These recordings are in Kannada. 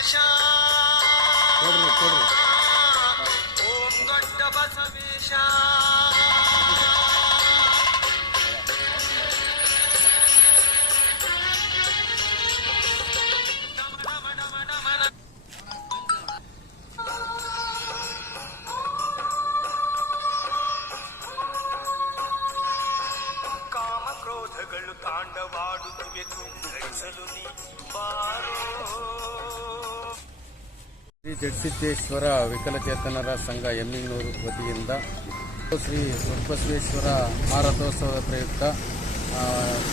ಬಸವೇಶ ಓಂ ದೊಡ್ಡ ಬಸವೇಶ ಕಾಮಕ್ರೋಧಗಳು ತಾಂಡವಾಡುತ್ತಿವೆ ತುಂಗರಿಸಲು ನೀ ಬಾರೋ. ಶ್ರೀ ಜಡ್ಸಿದ್ದೇಶ್ವರ ವಿಕಲಚೇತನರ ಸಂಘ ಎಮ್ಮಿಂಗನೂರು ವತಿಯಿಂದ ಶ್ರೀ ದೊಡ್ಡಬಸವೇಶ್ವರ ಮಾರಥೋತ್ಸವದ ಪ್ರಯುಕ್ತ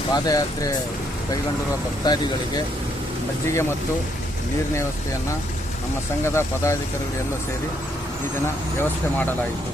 ಪಾದಯಾತ್ರೆ ಕೈಗೊಂಡಿರುವ ಭಕ್ತಾದಿಗಳಿಗೆ ಮಜ್ಜಿಗೆ ಮತ್ತು ನೀರಿನ ವ್ಯವಸ್ಥೆಯನ್ನು ನಮ್ಮ ಸಂಘದ ಪದಾಧಿಕಾರಿಗಳು ಎಲ್ಲ ಸೇರಿ ಈ ದಿನ ವ್ಯವಸ್ಥೆ ಮಾಡಲಾಯಿತು.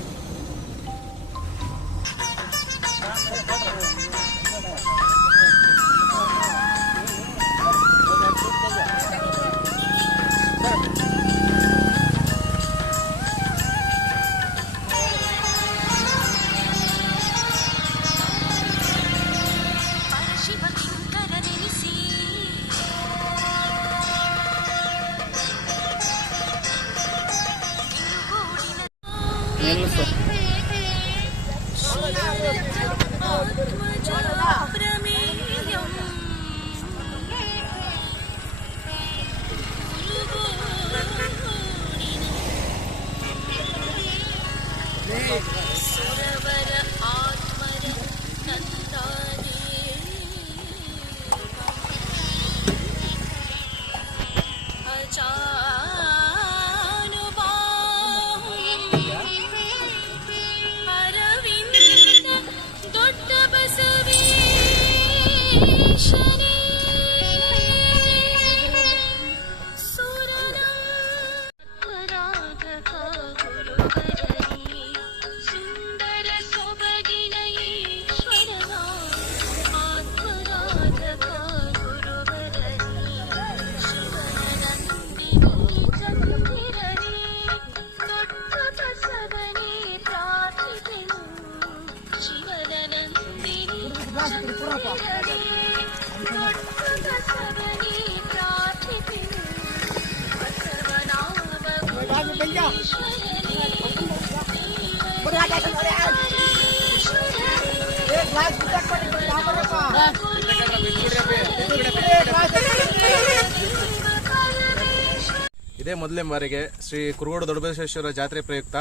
ಇದೇ ಮೊದಲನೇ ಬಾರಿಗೆ ಶ್ರೀ ಕುರುಗೋಡು ದೊಡ್ಡಬಸವೇಶ್ವರ ಜಾತ್ರೆ ಪ್ರಯುಕ್ತ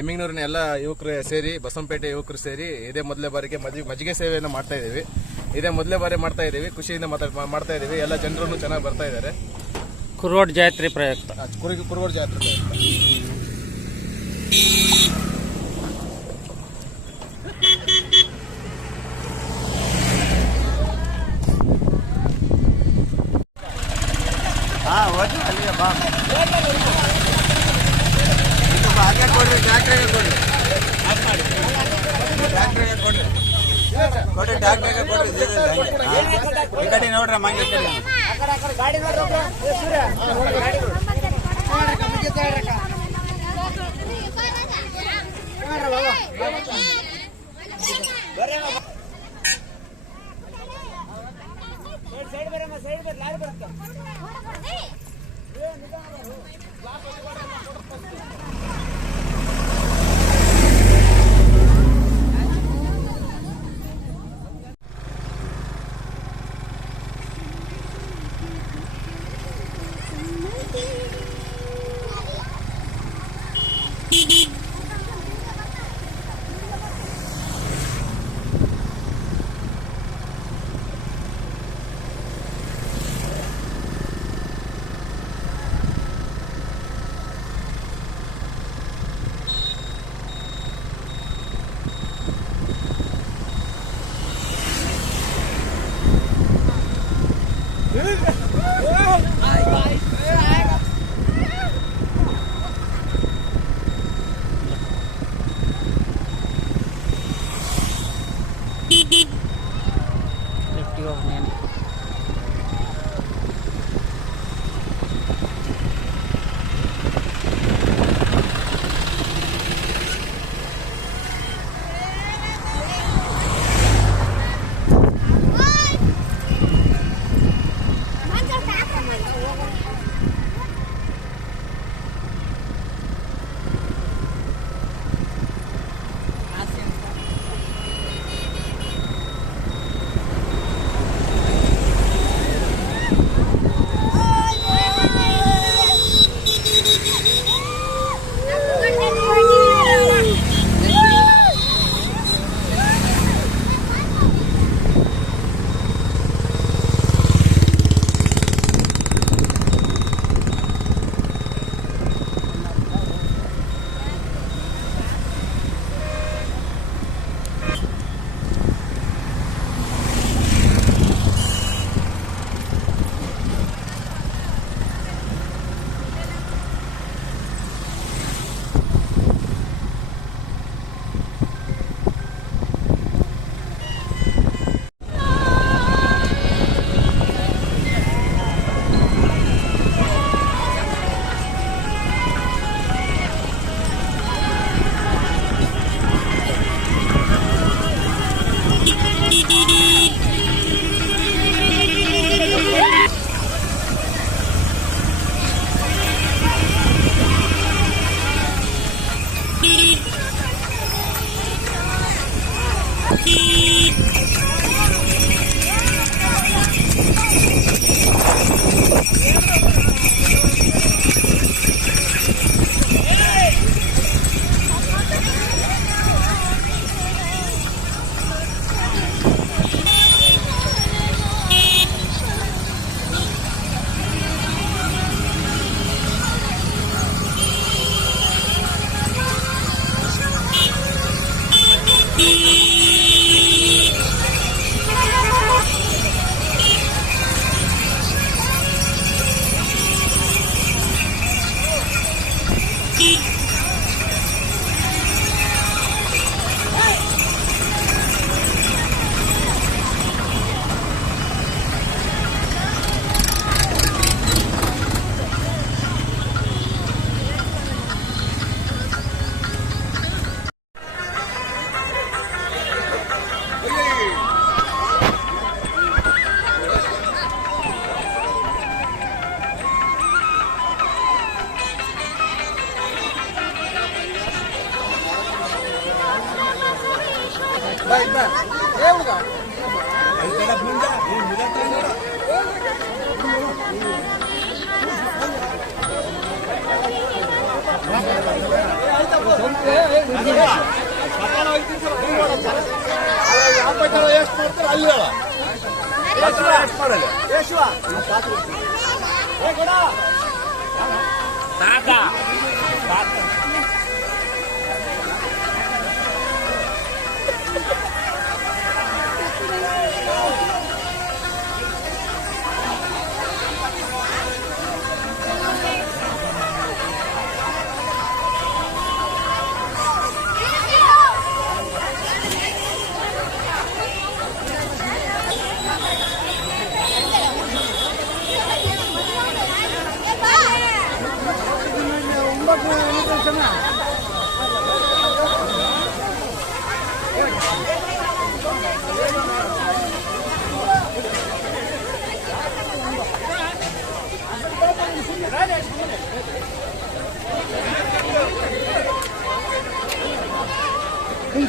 ಎಮ್ಮಿಂಗನೂರಿನ ಎಲ್ಲ ಯುವಕರು ಸೇರಿ ಬಸವಂಪೇಟೆ ಯುವಕರು ಸೇರಿ ಇದೇ ಮೊದಲನೇ ಬಾರಿಗೆ ಮಜ್ಜಿಗೆ ಸೇವೆಯನ್ನು ಮಾಡ್ತಾ ಇದ್ದೀವಿ. ಇದೇ ಮೊದಲನೇ ಬಾರಿ ಮಾಡ್ತಾ ಇದ್ದೀವಿ. ಖುಷಿಯಿಂದ ಮಾಡ್ತಾ ಇದ್ದೀವಿ. ಎಲ್ಲ ಜನರು ಚೆನ್ನಾಗಿ ಬರ್ತಾ ಇದ್ದಾರೆ. ಕುರುಗೋಡು ಜಾತ್ರೆ ಪ್ರಯುಕ್ತ ಕುರುಗೋಡು ಜಾತ್ರೆ ಪ್ರಯುಕ್ತ ನೋಡ್ರ ಮಂಗಿ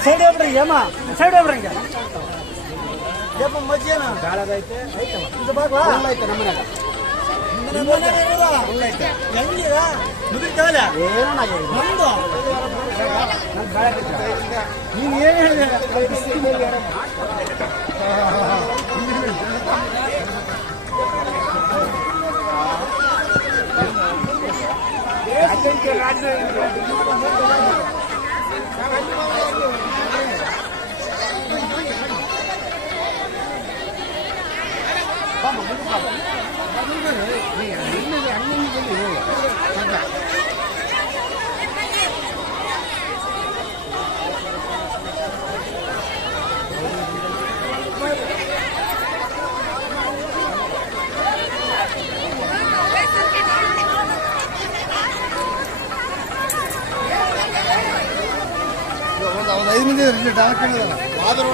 ಸೈಡ್ ಹೋಗ್ರಿ ಏಮ ಸೈಡ್ ಹೋಗ್ರಿ ಹಿಂಗೆ ಏಪ ಮಜ್ಜಿನ ಗಾಳದೈತೆ ಇದು ಬಾಗ್ವಾ ಐತೆ ನಮ್ಮನೆಗ ಹೆಂಗಿರ ಮುದುಕ್ತಾವಲ್ಲ ಏನೋ ನಮ್ದು ನೀನು ಏನು ಹೇಳಿದೆ ಒಂದು 5 ಮಂದಿ ಇರಲಿ ಡಾಕ್ಟರ್ ಆದರೂ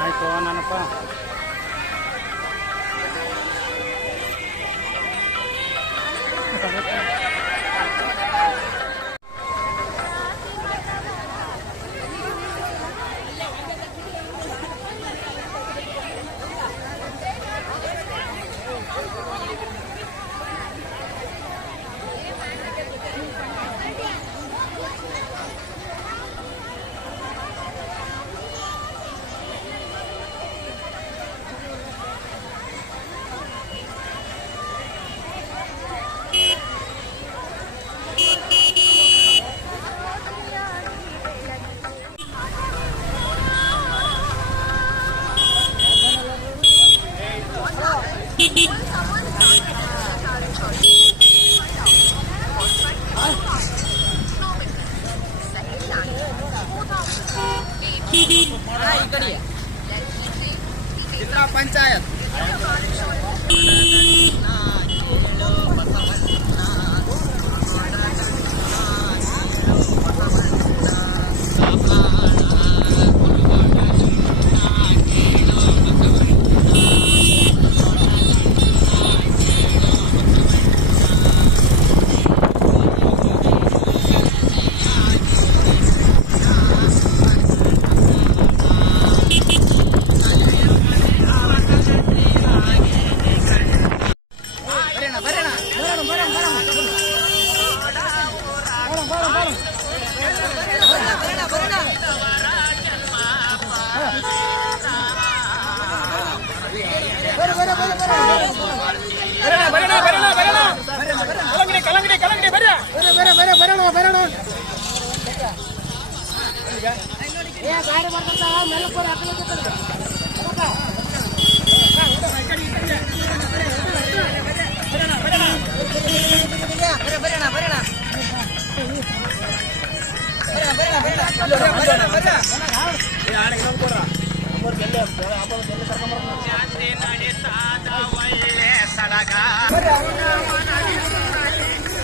ಆಯ್ತು ನನ್ನಪ್ಪ पंचायत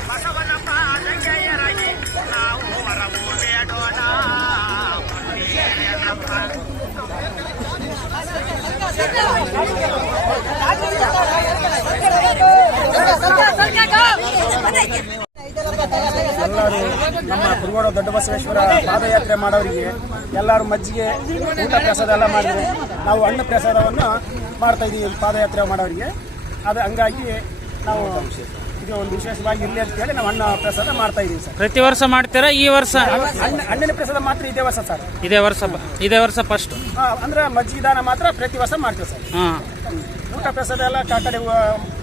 ಬಸವನ ಪಾದಕ್ಕೆ ಎರಗಿ ನಾವು ಎಲ್ಲರೂ ನಮ್ಮ ಕುರುಗೋಡು ದೊಡ್ಡ ಬಸವೇಶ್ವರ ಪಾದಯಾತ್ರೆ ಮಾಡೋರಿಗೆ ಎಲ್ಲರೂ ಮಜ್ಜಿಗೆ ಊಟ ಪ್ರಸಾದ ಎಲ್ಲ ಮಾಡಿದ್ರೆ ನಾವು ಹಣ್ಣು ಪ್ರಸಾದವನ್ನು ಮಾಡ್ತಾ ಇದ್ದೀವಿ ಪಾದಯಾತ್ರೆ ಮಾಡೋರಿಗೆ. ಅದು ಹಂಗಾಗಿ ನಾವು ಇದು ಒಂದು ವಿಶೇಷವಾಗಿ ಇರಲಿ ಅಂತ ಹೇಳಿ ನಾವು ಹಣ್ಣು ಪ್ರಸಾದ ಮಾಡ್ತಾ ಇದೀವಿ ಸರ್. ಪ್ರತಿ ವರ್ಷ ಮಾಡ್ತೀರಾ? ಈ ವರ್ಷ ಹಣ್ಣಿನ ಪ್ರಸಾದ ಮಾತ್ರ ಇದೇ ವರ್ಷ ಸರ್. ಇದೇ ವರ್ಷ ಫಸ್ಟ್ ಅಂದ್ರೆ ಮಜ್ಜಿಗೆ ದಾನ ಮಾತ್ರ ಪ್ರತಿ ವರ್ಷ ಮಾಡ್ತೀವಿ ಸರ್. ಊಟ ಪ್ರಸಾದ ಎಲ್ಲ ಕಡೆ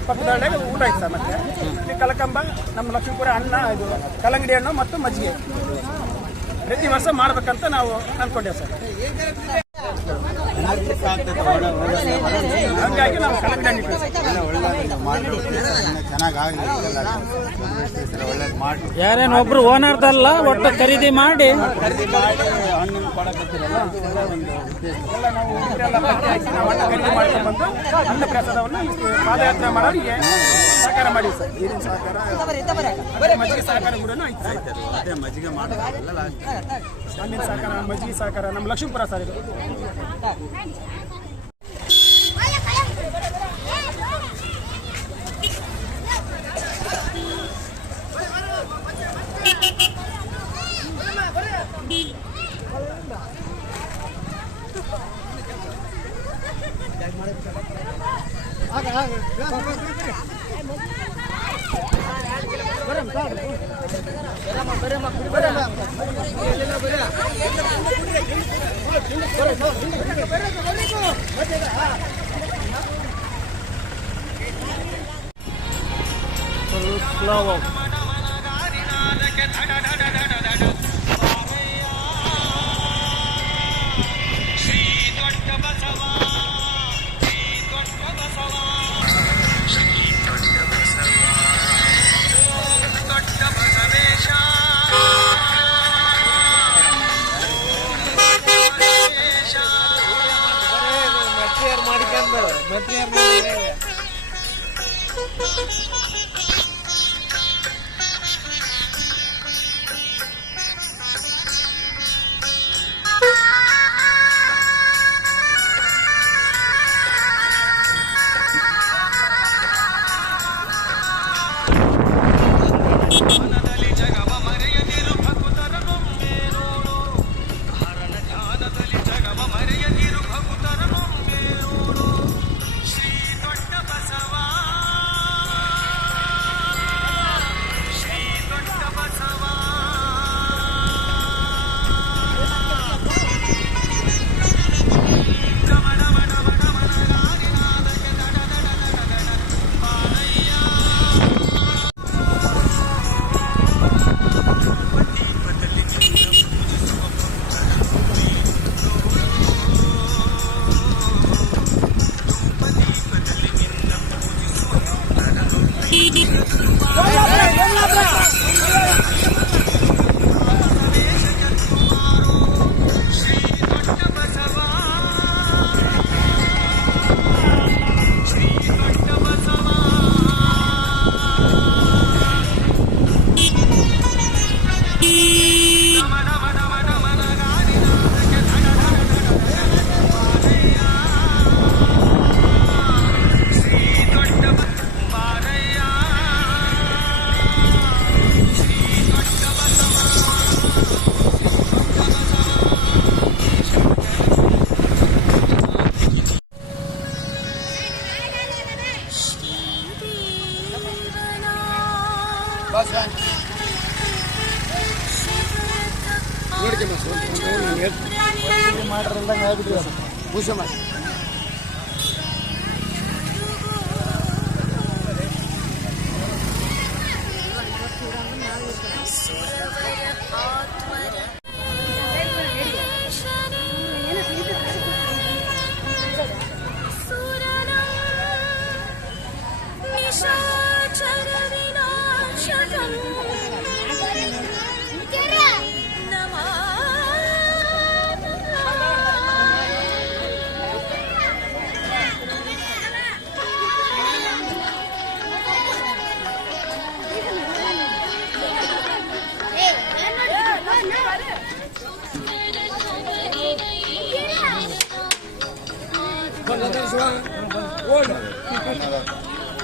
ಪಕ್ಕದಲ್ಲೇ ಊಟ ಐತೆ ಸರ್. ಮತ್ತೆ ಇಲ್ಲಿ ಕಲಕಂಬ, ನಮ್ಮ ಲಕ್ಷ್ಮೀಪುರ ಹಣ್ಣ, ಇದು ಕಲ್ಲಂಗಡಿ ಹಣ್ಣು ಮತ್ತು ಮಜ್ಜಿಗೆ ಪ್ರತಿ ವರ್ಷ ಮಾಡ್ಬೇಕಂತ ನಾವು ಅಂದ್ಕೊಂಡೇವೆ ಸರ್. ಹಂಗಾಗಿ ನಾವು ಕಲ್ಲಂಗಡಿ ಹಣ್ಣು ಯಾರೇನು ಒಬ್ರು ಓನರ್ದಲ್ಲ, ಒಟ್ಟು ಖರೀದಿ ಮಾಡಿ ಹಣ್ಣನ್ನು ಕೊಡಕತ್ತಿರಲ್ಲ ಎಲ್ಲ ನಾವು ಹಣ್ಣು ಖರೀದಿ ಮಾಡ್ಕೊಂಡು ಬಂದು ಹಣ್ಣು ಪ್ರಸಾದವನ್ನು ಪಾದಯಾತ್ರೆ ಮಾಡೋರಿಗೆ ಸಹಕಾರ ಮಾಡಿ ಸರ್. ನೀರಿನ ಸಹಕಾರ, ಮಜ್ಜಿಗೆ ಸಹಕಾರ ಕೂಡ ಐತೆ. ಮಜ್ಜಿಗೆ ಹಣ್ಣಿನ ಸಹಕಾರ, ಮಜ್ಜಿಗೆ ಸಹಕಾರ ನಮ್ಮ ಲಕ್ಷ್ಮೀಪುರ ಸರ್. ಇದು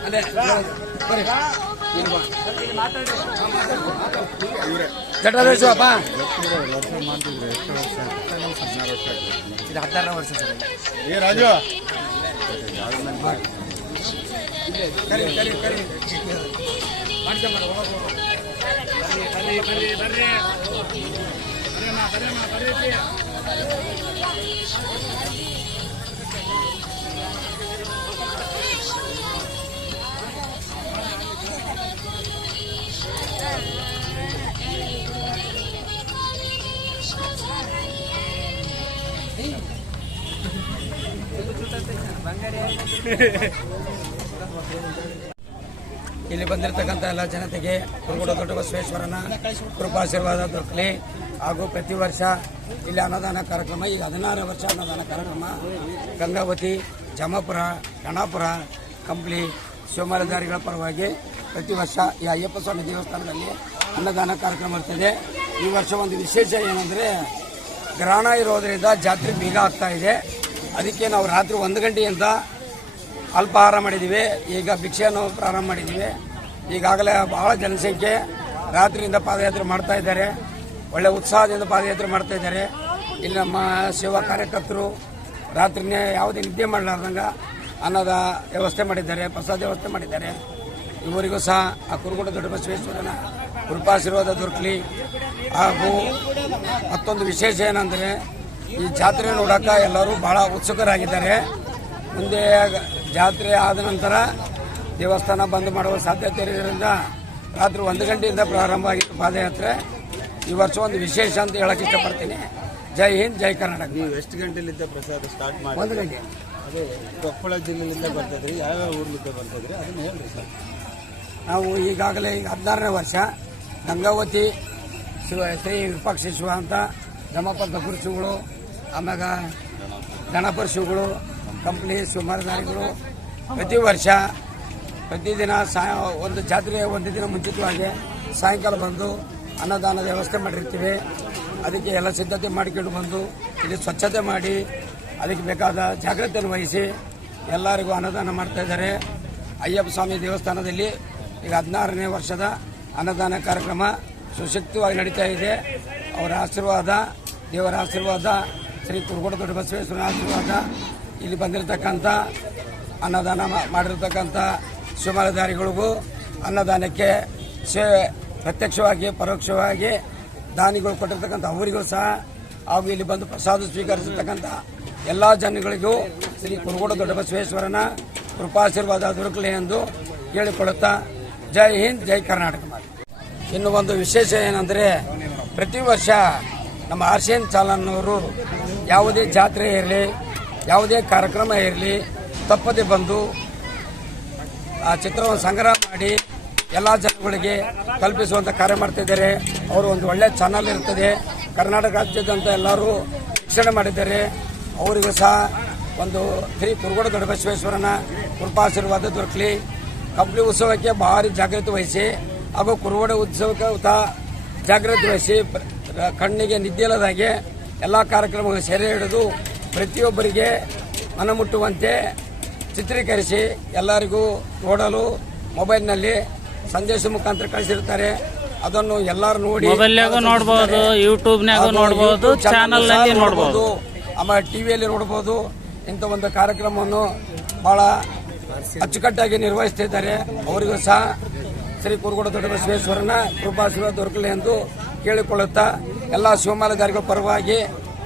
ಅದೇ ಜಟಾಧರಿಸುವಪ್ಪ ಇದು 16ನೇ ವರ್ಷ ಸರ್. ರಾಜು ಕರಿ ಇಲ್ಲಿ ಬಂದಿರತಕ್ಕಂಥ ಎಲ್ಲ ಜನತೆಗೆ ಕುರುಗೋಡು ದೊಡ್ಡ ಬಸವೇಶ್ವರನ ಕೃಪಾಶೀರ್ವಾದ ದೊರಕಲಿ ಹಾಗೂ ಪ್ರತಿ ವರ್ಷ ಇಲ್ಲಿ ಅನ್ನದಾನ ಕಾರ್ಯಕ್ರಮ ಈಗ 16ನೇ ವರ್ಷ ಅನ್ನದಾನ ಕಾರ್ಯಕ್ರಮ ಗಂಗಾವತಿ ಜಮಾಪುರ ಗಣಾಪುರ ಕಂಪ್ಲಿ ಶಿವಮಾಲಧಾರಿಗಳ ಪರವಾಗಿ ಪ್ರತಿ ವರ್ಷ ಈ ಅಯ್ಯಪ್ಪ ಸ್ವಾಮಿ ದೇವಸ್ಥಾನದಲ್ಲಿ ಅನ್ನದಾನ ಕಾರ್ಯಕ್ರಮ ಇರ್ತದೆ. ಈ ವರ್ಷ ಒಂದು ವಿಶೇಷ ಏನಂದರೆ ಗ್ರಹಣ ಇರೋದರಿಂದ ಜಾತ್ರೆ ಬೇಗ ಆಗ್ತಾ ಇದೆ. ಅದಕ್ಕೆ ನಾವು ರಾತ್ರಿ 1 ಗಂಟೆಯಿಂದ ಅಲ್ಪಾಹಾರ ಮಾಡಿದ್ದೀವಿ. ಈಗ ಭಿಕ್ಷೆಯನ್ನು ಪ್ರಾರಂಭ ಮಾಡಿದ್ದೀವಿ. ಈಗಾಗಲೇ ಬಹಳ ಜನಸಂಖ್ಯೆ ರಾತ್ರಿಯಿಂದ ಪಾದಯಾತ್ರೆ ಮಾಡ್ತಾ ಇದ್ದಾರೆ. ಒಳ್ಳೆ ಉತ್ಸಾಹದಿಂದ ಪಾದಯಾತ್ರೆ ಮಾಡ್ತಾ ಇದ್ದಾರೆ. ಇಲ್ಲಿ ನಮ್ಮ ಸೇವಾ ಕಾರ್ಯಕರ್ತರು ರಾತ್ರಿನೇ ಯಾವುದೇ ನಿದ್ದೆ ಮಾಡಲಾರ್ದಂಗೆ ಅನ್ನದ ವ್ಯವಸ್ಥೆ ಮಾಡಿದ್ದಾರೆ, ಪ್ರಸಾದ ವ್ಯವಸ್ಥೆ ಮಾಡಿದ್ದಾರೆ. ಇವರಿಗೂ ಸಹ ಆ ಕುರುಗೋಡು ದೊಡ್ಡ ಬಸವೇಶ್ವರನ ಕೃಪಾಶೀರ್ವಾದ ದೊರಕಲಿ. ಹಾಗೂ ಮತ್ತೊಂದು ವಿಶೇಷ ಏನಂದರೆ ಈ ಜಾತ್ರೆ ನೋಡೋಕೆ ಎಲ್ಲರೂ ಬಹಳ ಉತ್ಸುಕರಾಗಿದ್ದಾರೆ. ಮುಂದೆ ಜಾತ್ರೆ ಆದ ನಂತರ ದೇವಸ್ಥಾನ ಬಂದ್ ಮಾಡುವ ಸಾಧ್ಯತೆ ಇರೋದ್ರಿಂದ ರಾತ್ರಿ 1 ಗಂಟೆಯಿಂದ ಪ್ರಾರಂಭ ಆಗಿತ್ತು ಪಾದಯಾತ್ರೆ. ಈ ವರ್ಷ ಒಂದು ವಿಶೇಷ ಅಂತ ಹೇಳಕ್ಕೆ ಇಷ್ಟಪಡ್ತೀನಿ. ಜೈ ಹಿಂದ್, ಜೈ ಕರ್ನಾಟಕ. ನೀವು ಎಷ್ಟು ಗಂಟೆಲಿಂದ ಪ್ರಸಾದ ಸ್ಟಾರ್ಟ್ ಮಾಡಿ? 1 ಗಂಟೆ. ಅದು ಕೊಪ್ಪಳ ಜಿಲ್ಲೆಯಿಂದ ಬರ್ತದ್ರಿ, ಯಾವ್ಯಾವ ಊರ್ಲಿಂದ ಬರ್ತದ್ರಿ ಅದನ್ನು ಹೇಳ್ರಿ ಸರ್. ನಾವು ಈಗಾಗಲೇ ಈಗ 16ನೇ ವರ್ಷ ಗಂಗಾವತಿ ಶ್ರೀ ವಿರೂಪಾಕ್ಷ ಶಿವ ಅಂತ ಜಮಾಪುರ ಶಿವಗಳು, ಆಮ್ಯಾಗ ಗಣಪುರ ಶಿವಗಳು, ಕಂಪ್ಲಿ ಶಿವಮಾಲಧಾರಿಗಳು ಪ್ರತಿ ವರ್ಷ ಪ್ರತಿದಿನ ಒಂದು ಜಾತ್ರೆ ಒಂದು ದಿನ ಮುಂಚಿತವಾಗಿ ಸಾಯಂಕಾಲ ಬಂದು ಅನ್ನದಾನದ ವ್ಯವಸ್ಥೆ ಮಾಡಿರ್ತೀವಿ. ಅದಕ್ಕೆ ಎಲ್ಲ ಸಿದ್ಧತೆ ಮಾಡಿಕೊಂಡು ಬಂದು ಇಲ್ಲಿ ಸ್ವಚ್ಛತೆ ಮಾಡಿ ಅದಕ್ಕೆ ಬೇಕಾದ ಜಾಗ್ರತೆಯನ್ನು ವಹಿಸಿ ಎಲ್ಲರಿಗೂ ಅನ್ನದಾನ ಮಾಡ್ತಾ ಇದ್ದಾರೆ. ಅಯ್ಯಪ್ಪ ಸ್ವಾಮಿ ದೇವಸ್ಥಾನದಲ್ಲಿ ಈಗ 16ನೇ ವರ್ಷದ ಅನ್ನದಾನ ಕಾರ್ಯಕ್ರಮ ಸುಶಕ್ತವಾಗಿ ನಡೀತಾ ಇದೆ. ಅವರ ಆಶೀರ್ವಾದ, ದೇವರ ಆಶೀರ್ವಾದ, ಶ್ರೀ ಕುರುಗೋಡು ದೊಡ್ಡ ಬಸವೇಶ್ವರನ ಆಶೀರ್ವಾದ, ಇಲ್ಲಿ ಬಂದಿರತಕ್ಕಂಥ ಅನ್ನದಾನ ಮಾಡಿರ್ತಕ್ಕಂಥ ಶಿವಮಾಲಧಾರಿಗಳಿಗೂ ಅನ್ನದಾನಕ್ಕೆ ಪ್ರತ್ಯಕ್ಷವಾಗಿ ಪರೋಕ್ಷವಾಗಿ ದಾನಿಗಳು ಕೊಟ್ಟಿರ್ತಕ್ಕಂಥ ಅವರಿಗೂ ಸಹ ಹಾಗೂ ಇಲ್ಲಿ ಬಂದು ಪ್ರಸಾದ ಸ್ವೀಕರಿಸಿರ್ತಕ್ಕಂಥ ಎಲ್ಲ ಜನಗಳಿಗೂ ಶ್ರೀ ಕುರುಗೋಡು ದೊಡ್ಡ ಬಸವೇಶ್ವರನ ಕೃಪಾಶೀರ್ವಾದ ದೊರಕಲಿ ಎಂದು ಹೇಳಿಕೊಳ್ಳುತ್ತಾ ಜೈ ಹಿಂದ್, ಜೈ ಕರ್ನಾಟಕ. ಇನ್ನು ಒಂದು ವಿಶೇಷ ಏನಂದರೆ ಪ್ರತಿ ವರ್ಷ ನಮ್ಮ ಆರ್ಸಿಎನ್ ಚಾಲನ್ನವರು ಯಾವುದೇ ಜಾತ್ರೆ ಇರಲಿ, ಯಾವುದೇ ಕಾರ್ಯಕ್ರಮ ಇರಲಿ ತಪ್ಪದೆ ಬಂದು ಆ ಚಿತ್ರವನ್ನು ಸಂಗ್ರಹ ಮಾಡಿ ಎಲ್ಲ ಜನಗಳಿಗೆ ತಲುಪಿಸುವಂಥ ಕಾರ್ಯ ಮಾಡ್ತಿದ್ದಾರೆ. ಅವರು ಒಂದು ಒಳ್ಳೆ ಚಾನಲ್ ಇರ್ತದೆ, ಕರ್ನಾಟಕ ರಾಜ್ಯದಂತ ಎಲ್ಲರೂ ವೀಕ್ಷಣೆ ಮಾಡಿದ್ದಾರೆ. ಅವರಿಗೂ ಸಹ ಒಂದು ಶ್ರೀ ಕುರುಗೋಡು ದೊಡ್ಡ ಬಸವೇಶ್ವರನ ಕೃಪಾಶೀರ್ವಾದ ದೊರಕಲಿ. ಕಂಪ್ಲಿ ಉತ್ಸವಕ್ಕೆ ಭಾರಿ ಜಾಗೃತಿ ವಹಿಸಿ ಹಾಗೂ ಕುರುಗೋಡು ಉತ್ಸವಕ್ಕೆ ಜಾಗೃತಿ ವಹಿಸಿ ಕಣ್ಣಿಗೆ ನಿದ್ದೆ ಇಲ್ಲದಾಗೆ ಎಲ್ಲ ಕಾರ್ಯಕ್ರಮಗಳು ಸೆರೆ ಹಿಡಿದು ಪ್ರತಿಯೊಬ್ಬರಿಗೆ ಮನಮುಟ್ಟುವಂತೆ ಚಿತ್ರೀಕರಿಸಿ ಎಲ್ಲರಿಗೂ ನೋಡಲು ಮೊಬೈಲ್ನಲ್ಲಿ ಸಂದೇಶ ಮುಖಾಂತರ ಕಳಿಸಿರ್ತಾರೆ. ಅದನ್ನು ಎಲ್ಲರೂ ನೋಡಿ ಮೊಬೈಲ್ನಾಗ ನೋಡಬಹುದು, ಯೂಟ್ಯೂಬ್ನಾಗ ನೋಡಬಹುದು, ಚಾನಲ್ ನಲ್ಲಿ ನೋಡಬಹುದು, ಆಮೇಲೆ ಟಿವಿಯಲ್ಲಿ ನೋಡಬಹುದು. ಇಂಥ ಒಂದು ಕಾರ್ಯಕ್ರಮವನ್ನು ಬಹಳ ಅಚ್ಚುಕಟ್ಟಾಗಿ ನಿರ್ವಹಿಸುತ್ತಿದ್ದಾರೆ. ಅವರಿಗೂ ಸಹ ಶ್ರೀ ಕುರುಗೋಡು ದೊಡ್ಡ ಬಸವೇಶ್ವರನ ಕೃಪಾಶೀರ್ವಾದ ದೊರಕಲಿ ಎಂದು ಕೇಳಿಕೊಳ್ಳುತ್ತಾ ಎಲ್ಲ ಶಿವಮಾಲಧಾರಿಗಳ ಪರವಾಗಿ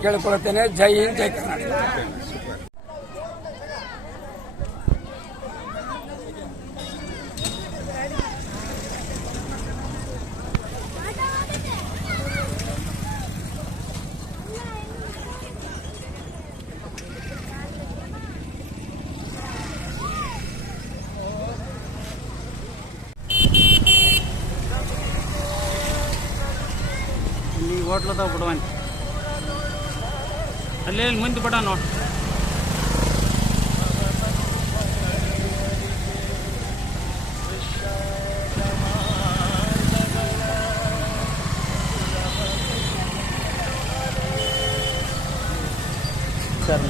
ಕೇಳಿಕೊಳ್ಳುತ್ತೇನೆ. ಜೈ ಹಿಂದ್, ಜೈ ಕರ್ನಾಟಕ. ಈ ಹೋಟ್ಲದಾಗ ಬಿಡುವನ್ ಅಲ್ಲೇ ಮುಂದೆ ಬಿಡ ನೋಡಿ. ಸರ್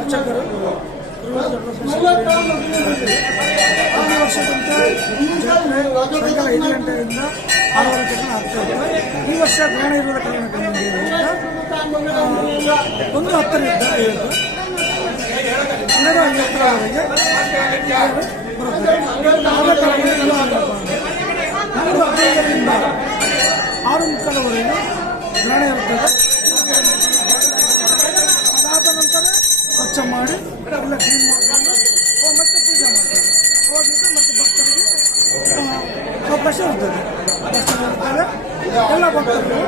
ಅರ್ಚಕರು ವರ್ಷದಂತೆ ಜಾತ್ರೆ ಸಾಯಂಕಾಲ 5 ಗಂಟೆಯಿಂದ 6 ಗಂಟೆ ಆಗ್ತಾ ಇದೆ. ಈ ವರ್ಷ ಗ್ರಹಣ ಇರುವ ಕಾರಣದಿಂದ 1 10ರಿಂದ 12:50ರವರೆಗೆ ಬರುತ್ತದೆ. 4:15ರಿಂದ 6:30ವರೆಗೆ ಗ್ರಹಣ ಇರುತ್ತದೆ. ಅದಾದ ನಂತರ ಸ್ವಚ್ಛ ಮಾಡಿ ಎಲ್ಲ ಕ್ಲೀನ್ ಮಾಡಿಕೊಂಡು ಮತ್ತೆ ಪೂಜೆ ಮಾಡ್ತಾರೆ. ಹೋಗಿದ್ದು ಮತ್ತೆ ಭಕ್ತರಿಗೆ ಅವಕಾಶ ಇರ್ತದೆ. ದರ್ಶನ ಇರ್ತದೆ. ಎಲ್ಲ ಭಕ್ತರು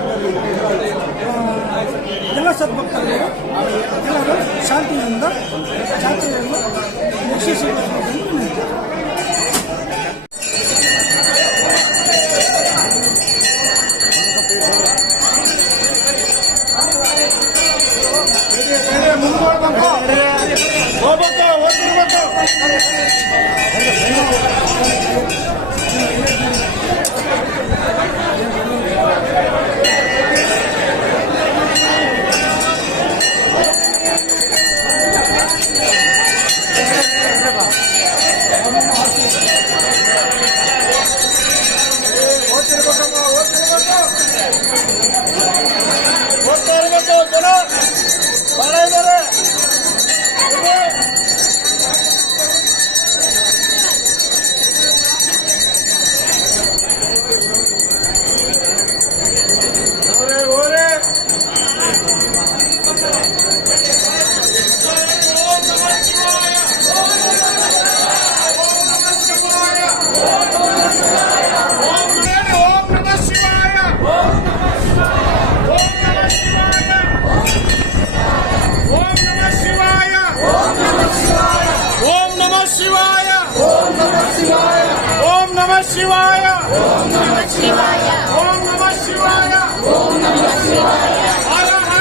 ಎಲ್ಲ ಸದ್ಭಕ್ತರು ಎಲ್ಲರೂ ಶಾಂತಿಯಿಂದ ಜಾತ್ರೆಯನ್ನು ಯಶಸ್ವಿಗೊಳಿಸಬೇಕೆಂದು ನಿಂತಿದ್ದಾರೆ. ಶಿವಾಯ ಓಂ ನಮಃ ಶಿವಾಯ ಓಂ ನಮಃ ಶಿವಾಯ ಓಂ ನಮಃ ಶಿವಾಯ ಹರ ಹರ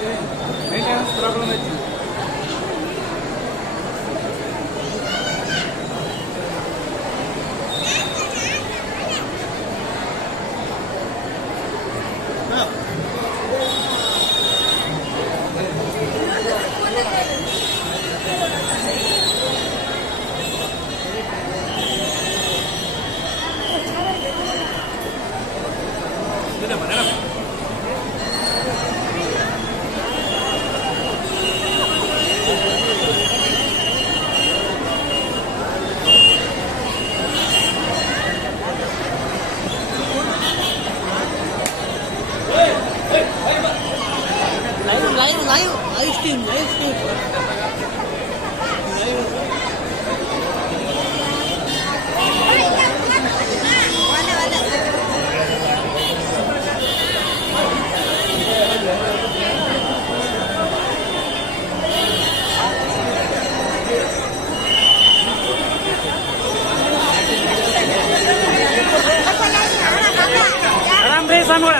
ಐತ್ರಿ ಮೇಂಟೆನೆನ್ಸ್ ಪ್ರಾಬ್ಲಮ್ ಐತಿ. ಆರಾಮ್ರಿ ಸ್ವಾಮಿಗಳ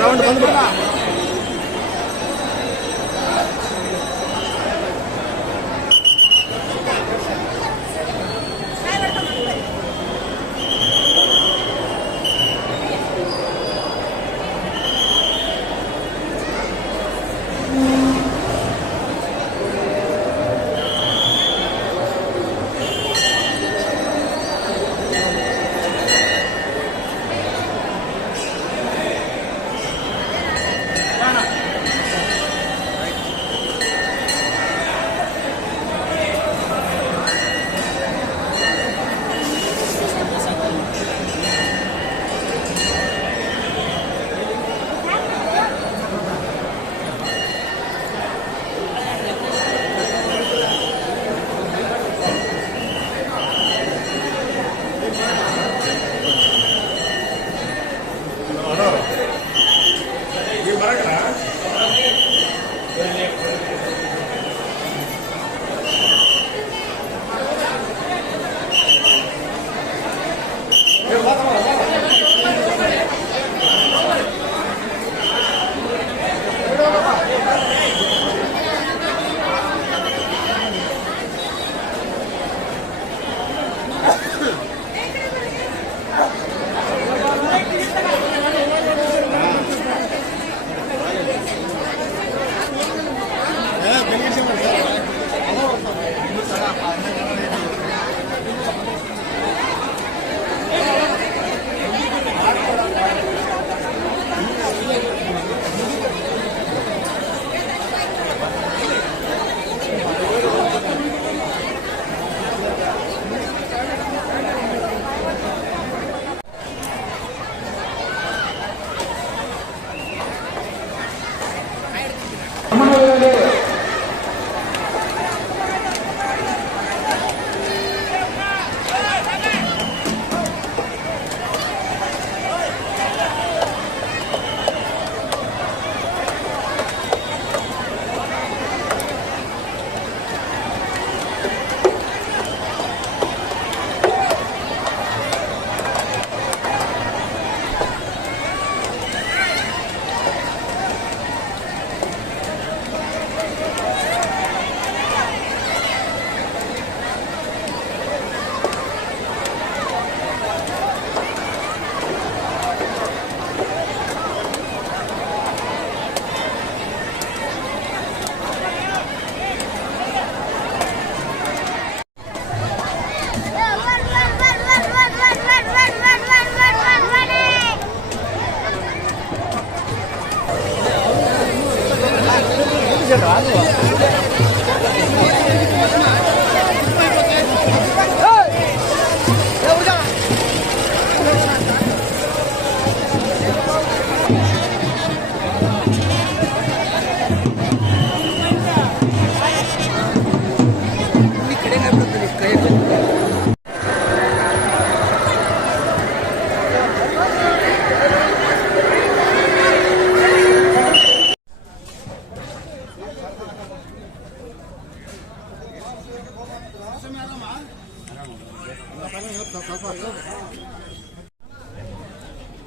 ರೌಂಡ್ ಬಂದ್ಬಿಡ.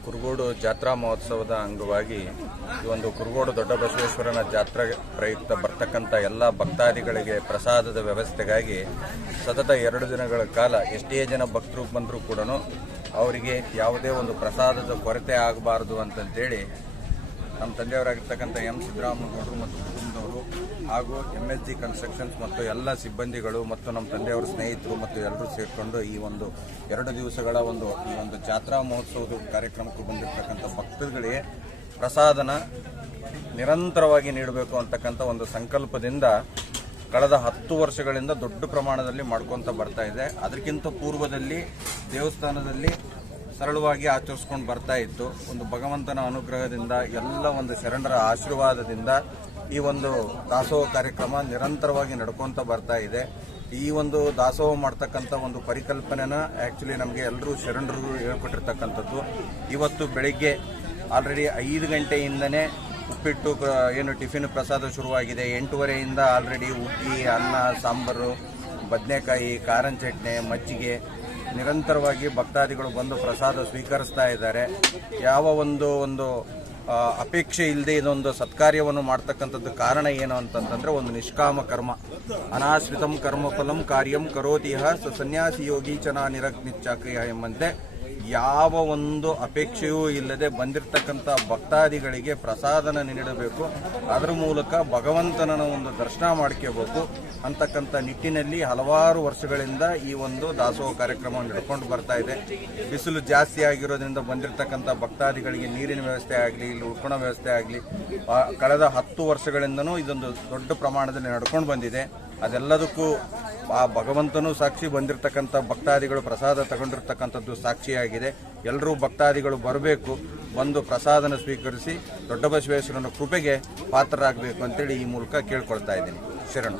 ಕುರುಗೋಡು ಜಾತ್ರಾ ಮಹೋತ್ಸವದ ಅಂಗವಾಗಿ ಈ ಒಂದು ಕುರುಗೋಡು ದೊಡ್ಡಬಸವೇಶ್ವರನ ಜಾತ್ರಾ ಪ್ರಯುಕ್ತ ಬರ್ತಕ್ಕಂಥ ಎಲ್ಲ ಭಕ್ತಾದಿಗಳಿಗೆ ಪ್ರಸಾದದ ವ್ಯವಸ್ಥೆಗಾಗಿ ಸತತ 2 ದಿನಗಳ ಕಾಲ ಎಷ್ಟೇ ಜನ ಭಕ್ತರು ಬಂದರೂ ಕೂಡ ಅವರಿಗೆ ಯಾವುದೇ ಒಂದು ಪ್ರಸಾದದ ಕೊರತೆ ಆಗಬಾರದು ಅಂತಂತೇಳಿ ನಮ್ಮ ತಂದೆಯವರಾಗಿರ್ತಕ್ಕಂಥ ಎಂ ಸಿದ್ದರಾಮಯ್ಯಗೌಡರು ಮತ್ತು ಕುಟುಂಬದವರು ಹಾಗೂ MSG ಕನ್ಸ್ಟ್ರಕ್ಷನ್ಸ್ ಮತ್ತು ಎಲ್ಲ ಸಿಬ್ಬಂದಿಗಳು ಮತ್ತು ನಮ್ಮ ತಂದೆಯವರ ಸ್ನೇಹಿತರು ಮತ್ತು ಎಲ್ಲರೂ ಸೇರಿಕೊಂಡು ಈ ಒಂದು 2 ದಿವಸಗಳ ಈ ಒಂದು ಜಾತ್ರಾ ಮಹೋತ್ಸವದ ಕಾರ್ಯಕ್ರಮಕ್ಕೆ ಬಂದಿರತಕ್ಕಂಥ ಭಕ್ತರುಗಳಿಗೆ ಪ್ರಸಾದನ ನಿರಂತರವಾಗಿ ನೀಡಬೇಕು ಅಂತಕ್ಕಂಥ ಒಂದು ಸಂಕಲ್ಪದಿಂದ ಕಳೆದ 10 ವರ್ಷಗಳಿಂದ ದೊಡ್ಡ ಪ್ರಮಾಣದಲ್ಲಿ ಮಾಡ್ಕೊತ ಬರ್ತಾ ಇದೆ. ಅದಕ್ಕಿಂತ ಪೂರ್ವದಲ್ಲಿ ದೇವಸ್ಥಾನದಲ್ಲಿ ಸರಳವಾಗಿ ಆಚರಿಸ್ಕೊಂಡು ಬರ್ತಾ ಇತ್ತು. ಒಂದು ಭಗವಂತನ ಅನುಗ್ರಹದಿಂದ ಎಲ್ಲ ಒಂದು ಶರಣರ ಆಶೀರ್ವಾದದಿಂದ ಈ ಒಂದು ದಾಸೋಹ ಕಾರ್ಯಕ್ರಮ ನಿರಂತರವಾಗಿ ನಡ್ಕೊತ ಬರ್ತಾ ಇದೆ. ಈ ಒಂದು ದಾಸೋಹ ಮಾಡ್ತಕ್ಕಂಥ ಒಂದು ಪರಿಕಲ್ಪನೆನ ಆ್ಯಕ್ಚುಲಿ ನಮಗೆ ಎಲ್ಲರೂ ಶರಣರು ಹೇಳ್ಕೊಟ್ಟಿರ್ತಕ್ಕಂಥದ್ದು. ಇವತ್ತು ಬೆಳಿಗ್ಗೆ ಆಲ್ರೆಡಿ 5 ಗಂಟೆಯಿಂದನೇ ಉಪ್ಪಿಟ್ಟು ಏನು ಟಿಫಿನ್ ಪ್ರಸಾದ ಶುರುವಾಗಿದೆ. 8:30ಯಿಂದ ಆಲ್ರೆಡಿ ಹುಗ್ಗಿ, ಅನ್ನ, ಸಾಂಬಾರು, ಬದನೆಕಾಯಿ, ಕಾರನ್ ಚಟ್ನಿ, ಮಜ್ಜಿಗೆ ನಿರಂತರವಾಗಿ ಭಕ್ತಾದಿಗಳು ಬಂದು ಪ್ರಸಾದ ಸ್ವೀಕರಿಸ್ತಾ ಇದ್ದಾರೆ. ಯಾವ ಒಂದು ಅಪೇಕ್ಷೆ ಇಲ್ಲದೆ ಇದೊಂದು ಸತ್ಕಾರ್ಯವನ್ನು ಮಾಡ್ತಕ್ಕಂಥದ್ದು ಕಾರಣ ಏನು ಅಂತಂತಂದ್ರೆ ಒಂದು ನಿಷ್ಕಾಮ ಕರ್ಮ. ಅನಾಶ್ರಿತಂ ಕರ್ಮಫಲಂ ಕಾರ್ಯಂ ಕರೋತಿಹ ಸನ್ಯಾಸಿ ಯೋಗೀಚನ ನಿರಗ್ನಿಚ್ಚಾಕ್ರಿಯ ಎಂಬಂತೆ ಯಾವ ಒಂದು ಅಪೇಕ್ಷೆಯೂ ಇಲ್ಲದೆ ಬಂದಿರತಕ್ಕಂಥ ಭಕ್ತಾದಿಗಳಿಗೆ ಪ್ರಸಾದನ ನೀಡಬೇಕು, ಅದರ ಮೂಲಕ ಭಗವಂತನ ಒಂದು ದರ್ಶನ ಮಾಡ್ಕೋಬೇಕು ಅಂತಕ್ಕಂಥ ನಿಟ್ಟಿನಲ್ಲಿ ಹಲವಾರು ವರ್ಷಗಳಿಂದ ಈ ಒಂದು ದಾಸೋಹ ಕಾರ್ಯಕ್ರಮ ನಡ್ಕೊಂಡು ಬರ್ತಾ ಇದೆ. ಬಿಸಿಲು ಜಾಸ್ತಿ ಆಗಿರೋದ್ರಿಂದ ಬಂದಿರತಕ್ಕಂಥ ಭಕ್ತಾದಿಗಳಿಗೆ ನೀರಿನ ವ್ಯವಸ್ಥೆ ಆಗಲಿ, ಇಲ್ಲಿ ಉಳ್ಕೊಳೋ ವ್ಯವಸ್ಥೆ ಆಗಲಿ ಕಳೆದ 10 ವರ್ಷಗಳಿಂದನೂ ಇದೊಂದು ದೊಡ್ಡ ಪ್ರಮಾಣದಲ್ಲಿ ನಡ್ಕೊಂಡು ಬಂದಿದೆ. ಅದೆಲ್ಲದಕ್ಕೂ ಆ ಭಗವಂತನೂ ಸಾಕ್ಷಿ, ಬಂದಿರತಕ್ಕಂಥ ಭಕ್ತಾದಿಗಳು ಪ್ರಸಾದ ತಗೊಂಡಿರ್ತಕ್ಕಂಥದ್ದು ಸಾಕ್ಷಿಯಾಗಿದೆ. ಎಲ್ಲರೂ ಭಕ್ತಾದಿಗಳು ಬರಬೇಕು, ಬಂದು ಪ್ರಸಾದನ ಸ್ವೀಕರಿಸಿ ದೊಡ್ಡಬಸವೇಶ್ವರನ ಕೃಪೆಗೆ ಪಾತ್ರರಾಗಬೇಕು ಅಂತೇಳಿ ಈ ಮೂಲಕ ಕೇಳ್ಕೊಳ್ತಾ ಇದ್ದೀನಿ. ಶರಣು.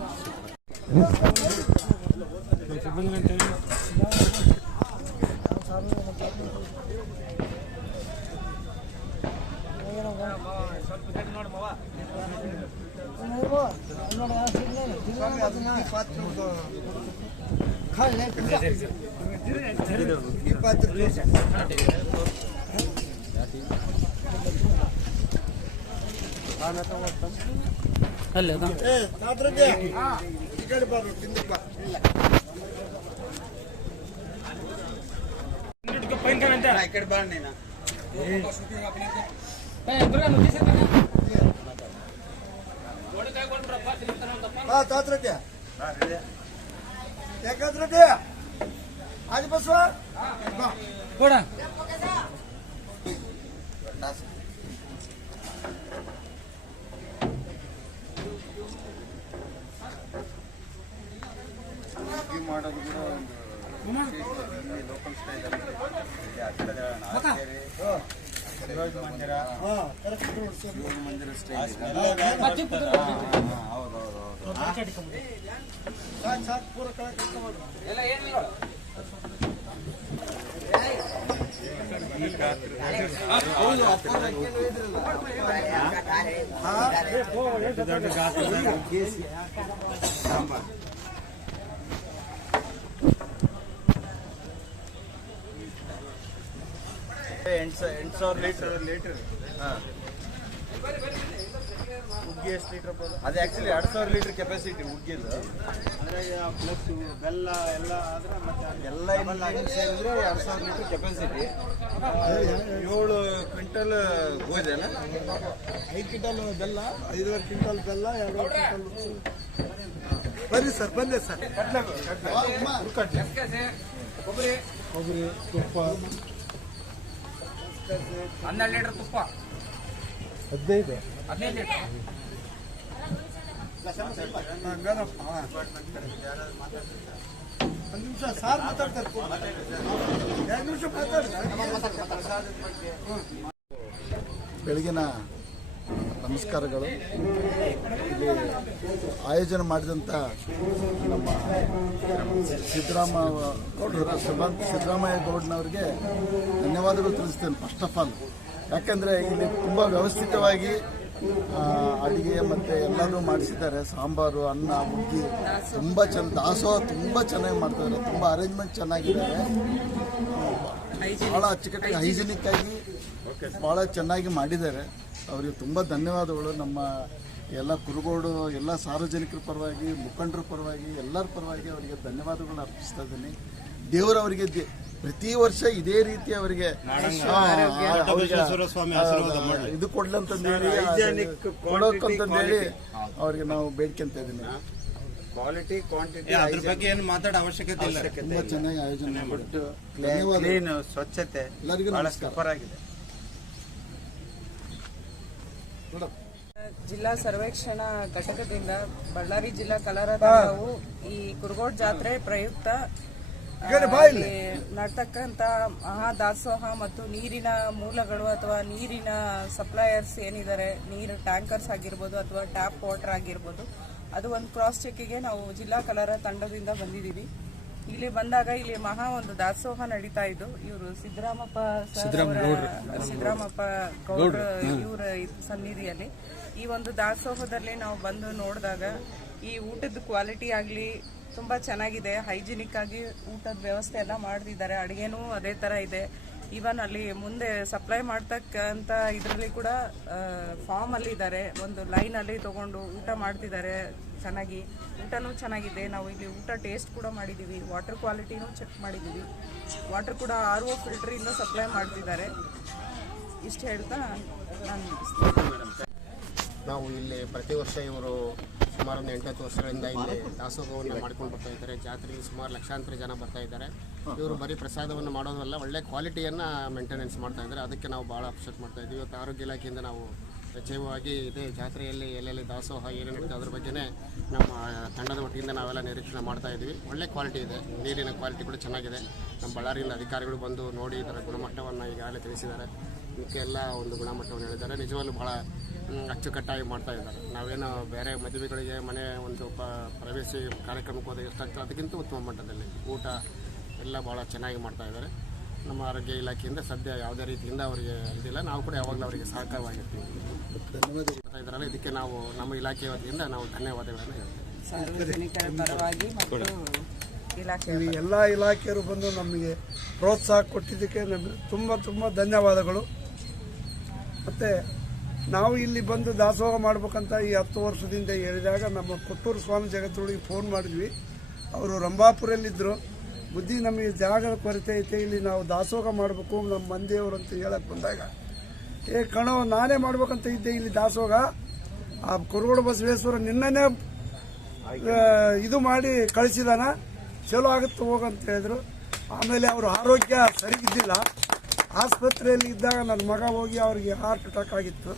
आज बसवा ಮಾಡೋದು ಕೂಡ ಒಂದು ಲೋಕಲ್ ಸ್ಟೈಲ್ ಮಂದಿರ ಸ್ಟೈಲ್. ಎಂಟು ಸಾವಿರ ಲೀಟರ್ ಹುಗ್ಗಿ ಎಷ್ಟು ಲೀಟರ್ ಆಗ್ಬೋದು? ಅದು ಆ್ಯಕ್ಚುಲಿ 2000 ಲೀಟರ್ ಕೆಪಾಸಿಟಿ ಹುಗ್ಗಿದು. ಅಂದರೆ ಪ್ಲಸ್ ಬೆಲ್ಲ ಎಲ್ಲ ಆದರೆ ಮತ್ತೆ ಎಲ್ಲ ಸೇರಿದ್ರೆ 2000 ಲೀಟರ್ ಕೆಪಾಸಿಟಿ. 7 ಕ್ವಿಂಟಲ್ ಗೋಧಿ ಅಲ್ಲ, 5 ಕ್ವಿಂಟಲ್ ಬೆಲ್ಲ, 5.5 ಕ್ವಿಂಟಲ್ ಬೆಲ್ಲ, 2.5 ಕ್ವಿಂಟಲ್. ಬನ್ನಿ ಸರ್, ಬನ್ನಿ ಸರ್. ಕೊಬ್ಬರಿ, ತುಪ್ಪ 12 ಲೀಟರ್ ತುಪ್ಪ, 15 ಲೀಟರ್. ಒಂದು ನಿಮಿಷ ಸಾರ್ ಮಾತಾಡ್ತಾರೆ, 2 ನಿಮಿಷ ಮಾತಾಡ್ತಾರೆ. ಬೆಳಗಿನ ನಮಸ್ಕಾರಗಳು. ಇಲ್ಲಿ ಆಯೋಜನೆ ಮಾಡಿದಂಥ ನಮ್ಮ ಸಿದ್ದರಾಮಯ್ಯ ಗೌಡನವರಿಗೆ ಧನ್ಯವಾದಗಳು ತಿಳಿಸ್ತೇನೆ ಫಸ್ಟ್ ಆಫ್ ಆಲ್. ಯಾಕಂದರೆ ಇಲ್ಲಿ ತುಂಬ ವ್ಯವಸ್ಥಿತವಾಗಿ ಅಡುಗೆ ಮತ್ತು ಎಲ್ಲನೂ ಮಾಡಿಸಿದ್ದಾರೆ. ಸಾಂಬಾರು, ಅನ್ನ, ಹುಗ್ಗಿ ತುಂಬ ದಾಸೋಹ ತುಂಬ ಚೆನ್ನಾಗಿ ಮಾಡ್ತಾರೆ. ತುಂಬ ಅರೇಂಜ್ಮೆಂಟ್ ಚೆನ್ನಾಗಿದ್ದಾರೆ. ಭಾಳ ಅಚ್ಚುಕಟ್ಟಾಗಿ ಹೈಜಿನಿಕ್ ಆಗಿ ಭಾಳ ಚೆನ್ನಾಗಿ ಮಾಡಿದ್ದಾರೆ. ಅವರಿಗೆ ತುಂಬ ಧನ್ಯವಾದಗಳು. ನಮ್ಮ ಎಲ್ಲ ಕುರುಗೋಡು ಎಲ್ಲ ಸಾರ್ವಜನಿಕರ ಪರವಾಗಿ, ಮುಖಂಡರ ಪರವಾಗಿ, ಎಲ್ಲರ ಪರವಾಗಿ ಅವರಿಗೆ ಧನ್ಯವಾದಗಳು ಅರ್ಪಿಸ್ತಾ ಇದ್ದೀನಿ. ದೇವರು ಅವರಿಗೆ ಪ್ರತಿ ವರ್ಷ ಇದೇ ರೀತಿ ಅವರಿಗೆ ಇದು ಕೊಡ್ಲಂತಂದೇಳಿ ಕೊಡೋಕಂತಂದೇಳಿ ಅವರಿಗೆ ನಾವು ಬೇಡ್ಕೊಂತ ಇದ್ದೀನಿ. ಕ್ವಾಲಿಟಿ ಕ್ವಾಂಟಿಟಿ ಅದ್ರ ಬಗ್ಗೆ ಏನು ಮಾತಾಡೋ ಅವಶ್ಯಕತೆ ಇಲ್ಲ. ತುಂಬಾ ಚೆನ್ನಾಗಿ ಆಯೋಜನೆ ಕೊಟ್ಟು ಕ್ಲೀನ್ ಸ್ವಚ್ಛತೆ ಎಲ್ಲರಿಗೂ ಸೂಪರ್ ಆಗಿದೆ. ಜಿಲ್ಲಾ ಸರ್ವೇಕ್ಷಣಾ ಘಟಕದಿಂದ ಬಳ್ಳಾರಿ ಜಿಲ್ಲಾ ಕಲಾರ ತಂಡವು ಈ ಕುರುಗೋಡು ಜಾತ್ರೆ ಪ್ರಯುಕ್ತ ನಡ್ತಕ್ಕಂತ ಮಹಾದಾಸೋಹ ಮತ್ತು ನೀರಿನ ಮೂಲಗಳು ಅಥವಾ ನೀರಿನ ಸಪ್ಲೈಯರ್ಸ್ ಏನಿದ್ದಾರೆ, ನೀರು ಟ್ಯಾಂಕರ್ಸ್ ಆಗಿರ್ಬೋದು ಅಥವಾ ಟ್ಯಾಪ್ ವಾಟರ್ ಆಗಿರ್ಬೋದು, ಅದು ಒಂದು ಕ್ರಾಸ್ ಚೆಕ್ಗೆ ನಾವು ಜಿಲ್ಲಾ ಕಲಾರ ತಂಡದಿಂದ ಬಂದಿದ್ದೀವಿ. ಇಲ್ಲಿ ಬಂದಾಗ ಇಲ್ಲಿ ಒಂದು ದಾಸೋಹ ನಡೀತಾ ಇದ್ದು, ಇವರು ಸಿದ್ದರಾಮಪ್ಪ ಗೌಡ್ರ ಇವರ ಸನ್ನಿಧಿಯಲ್ಲಿ ಈ ಒಂದು ದಾಸೋಹದಲ್ಲಿ ನಾವು ಬಂದು ನೋಡಿದಾಗ ಈ ಊಟದ ಕ್ವಾಲಿಟಿ ಆಗಲಿ ತುಂಬ ಚೆನ್ನಾಗಿದೆ. ಹೈಜಿನಿಕ್ ಆಗಿ ಊಟದ ವ್ಯವಸ್ಥೆ ಎಲ್ಲ ಮಾಡ್ತಿದ್ದಾರೆ. ಅಡುಗೆನೂ ಅದೇ ಥರ ಇದೆ. ಈವನ್ ಅಲ್ಲಿ ಮುಂದೆ ಸಪ್ಲೈ ಮಾಡ್ತಕ್ಕಂಥ ಇದರಲ್ಲಿ ಕೂಡ ಫಾರ್ಮ್ ಅಲ್ಲಿ ಇದ್ದಾರೆ, ಒಂದು ಲೈನ್ ಅಲ್ಲಿ ತಗೊಂಡು ಊಟ ಮಾಡ್ತಿದ್ದಾರೆ. ಚೆನ್ನಾಗಿ ಊಟನೂ ಚೆನ್ನಾಗಿದೆ. ನಾವು ಇಲ್ಲಿ ಊಟ ಟೇಸ್ಟ್ ಕೂಡ ಮಾಡಿದ್ದೀವಿ. ವಾಟರ್ ಕ್ವಾಲಿಟಿನೂ ಚೆಕ್ ಮಾಡಿದ್ದೀವಿ. ವಾಟರ್ ಕೂಡ RO ಫಿಲ್ಟರಿಂದ ಸಪ್ಲೈ ಮಾಡ್ತಿದ್ದಾರೆ. ಇಷ್ಟು ಹೇಳ್ತಾ ನಾನು ನಾವು ಇಲ್ಲಿ ಪ್ರತಿ ವರ್ಷ ಇವರು ಸುಮಾರು 8 ವರ್ಷಗಳಿಂದ ಇಲ್ಲಿ ದಾಸೋಹವನ್ನು ಮಾಡ್ಕೊಂಡು ಬರ್ತಾ ಇದ್ದಾರೆ. ಜಾತ್ರೆಗೆ ಸುಮಾರು ಲಕ್ಷಾಂತರ ಜನ ಬರ್ತಾ ಇದ್ದಾರೆ. ಇವರು ಬರೀ ಪ್ರಸಾದವನ್ನು ಮಾಡೋದಲ್ಲ, ಒಳ್ಳೆ ಕ್ವಾಲಿಟಿಯನ್ನು ಮೇಂಟೆನೆನ್ಸ್ ಮಾಡ್ತಾ ಇದ್ದಾರೆ. ಅದಕ್ಕೆ ನಾವು ಭಾಳ ಅಪ್ಸೆಟ್ ಮಾಡ್ತಾ ಇದ್ದೀವಿ. ಇವತ್ತು ಆರೋಗ್ಯ ಇಲಾಖೆಯಿಂದ ನಾವು ಸಚಿವವಾಗಿ ಇದೇ ಜಾತ್ರೆಯಲ್ಲಿ ಎಲ್ಲೆಲ್ಲಿ ದಾಸೋಹ ಏನೇನು ನಡೀತದೆ ಅದ್ರ ಬಗ್ಗೆನೇ ನಮ್ಮ ತಂಡದ ಒಟ್ಟಿಯಿಂದ ನಾವೆಲ್ಲ ನಿರೀಕ್ಷಣೆ ಮಾಡ್ತಾ ಇದ್ದೀವಿ. ಒಳ್ಳೆ ಕ್ವಾಲಿಟಿ ಇದೆ, ನೀರಿನ ಕ್ವಾಲಿಟಿ ಕೂಡ ಚೆನ್ನಾಗಿದೆ. ನಮ್ಮ ಬಳ್ಳಾರಿಯಿಂದ ಅಧಿಕಾರಿಗಳು ಬಂದು ನೋಡಿ ಇದರ ಗುಣಮಟ್ಟವನ್ನು ಈಗಾಗಲೇ ತಿಳಿಸಿದ್ದಾರೆ. ಇದಕ್ಕೆಲ್ಲ ಒಂದು ಗುಣಮಟ್ಟವನ್ನು ಹೇಳಿದ್ದಾರೆ. ನಿಜವಾಗ್ಲೂ ಭಾಳ ಅಚ್ಚುಕಟ್ಟಾಗಿ ಮಾಡ್ತಾ ಇದ್ದಾರೆ. ನಾವೇನು ಬೇರೆ ಮದುವೆಗಳಿಗೆ ಮನೆ ಒಂದು ಪ್ರವೇಶಿ ಕಾರ್ಯಕ್ರಮಕ್ಕೆ ಹೋದಾಗ ಎಷ್ಟಾಗ್ತದೆ ಅದಕ್ಕಿಂತ ಉತ್ತಮ ಮಟ್ಟದಲ್ಲಿ ಊಟ ಎಲ್ಲ ಭಾಳ ಚೆನ್ನಾಗಿ ಮಾಡ್ತಾ ಇದ್ದಾರೆ. ನಮ್ಮ ಆರೋಗ್ಯ ಇಲಾಖೆಯಿಂದ ಸದ್ಯ ಯಾವುದೇ ರೀತಿಯಿಂದ ಅವರಿಗೆ ಇದಿಲ್ಲ. ನಾವು ಕೂಡ ಯಾವಾಗಲೂ ಅವರಿಗೆ ಸಹಕಾರವಾಗಿರ್ತೀವಿ. ಮಾಡ್ತಾ ಇದ್ದಾರಲ್ಲ, ಇದಕ್ಕೆ ನಾವು ನಮ್ಮ ಇಲಾಖೆ ವತಿಯಿಂದ ನಾವು ಧನ್ಯವಾದಗಳನ್ನು ಹೇಳ್ತೀವಿ. ಸಾರ್ವಜನಿಕರ ಪರವಾಗಿ ಮತ್ತು ಎಲ್ಲ ಇಲಾಖೆಯರು ಬಂದು ನಮಗೆ ಪ್ರೋತ್ಸಾಹ ಕೊಟ್ಟಿದ್ದಕ್ಕೆ ನಮಗೆ ತುಂಬ ಧನ್ಯವಾದಗಳು. ಮತ್ತು ನಾವು ಇಲ್ಲಿ ಬಂದು ದಾಸೋಹ ಮಾಡ್ಬೇಕಂತ ಈ 10 ವರ್ಷದಿಂದ ಹೇಳಿದಾಗ ನಮ್ಮ ಕೊಟ್ಟೂರು ಸ್ವಾಮಿ ಜಗತ್ತೊಳಗೆ ಫೋನ್ ಮಾಡಿದ್ವಿ. ಅವರು ರಂಭಾಪುರಲ್ಲಿದ್ದರು. ಬುದ್ಧಿ ನಮಗೆ ಜಾಗದ ಕೊರತೆ ಐತೆ, ಇಲ್ಲಿ ನಾವು ದಾಸೋಹ ಮಾಡಬೇಕು ನಮ್ಮ ಮಂದಿಯವರು ಅಂತ ಹೇಳಕ್ಕೆ ಬಂದಾಗ, ಕಣೋ ನಾನೇ ಮಾಡ್ಬೇಕಂತ ಇದ್ದೆ ಇಲ್ಲಿ ದಾಸೋಹ. ಆ ಕುರುಗೋಡು ಬಸವೇಶ್ವರ ನಿನ್ನೆ ಇದು ಮಾಡಿ ಕಳಿಸಿದಾನ, ಚಲೋ ಆಗುತ್ತೆ ಹೋಗಂತ ಹೇಳಿದ್ರು. ಆಮೇಲೆ ಅವರು ಆರೋಗ್ಯ ಸರಿಗಿದ್ದಿಲ್ಲ. ಆಸ್ಪತ್ರೆಯಲ್ಲಿ ಇದ್ದಾಗ ನನ್ನ ಮಗ ಹೋಗಿ ಅವ್ರಿಗೆ ಹಾರ್ಟ್ ಅಟ್ಯಾಕ್ ಆಗಿತ್ತು.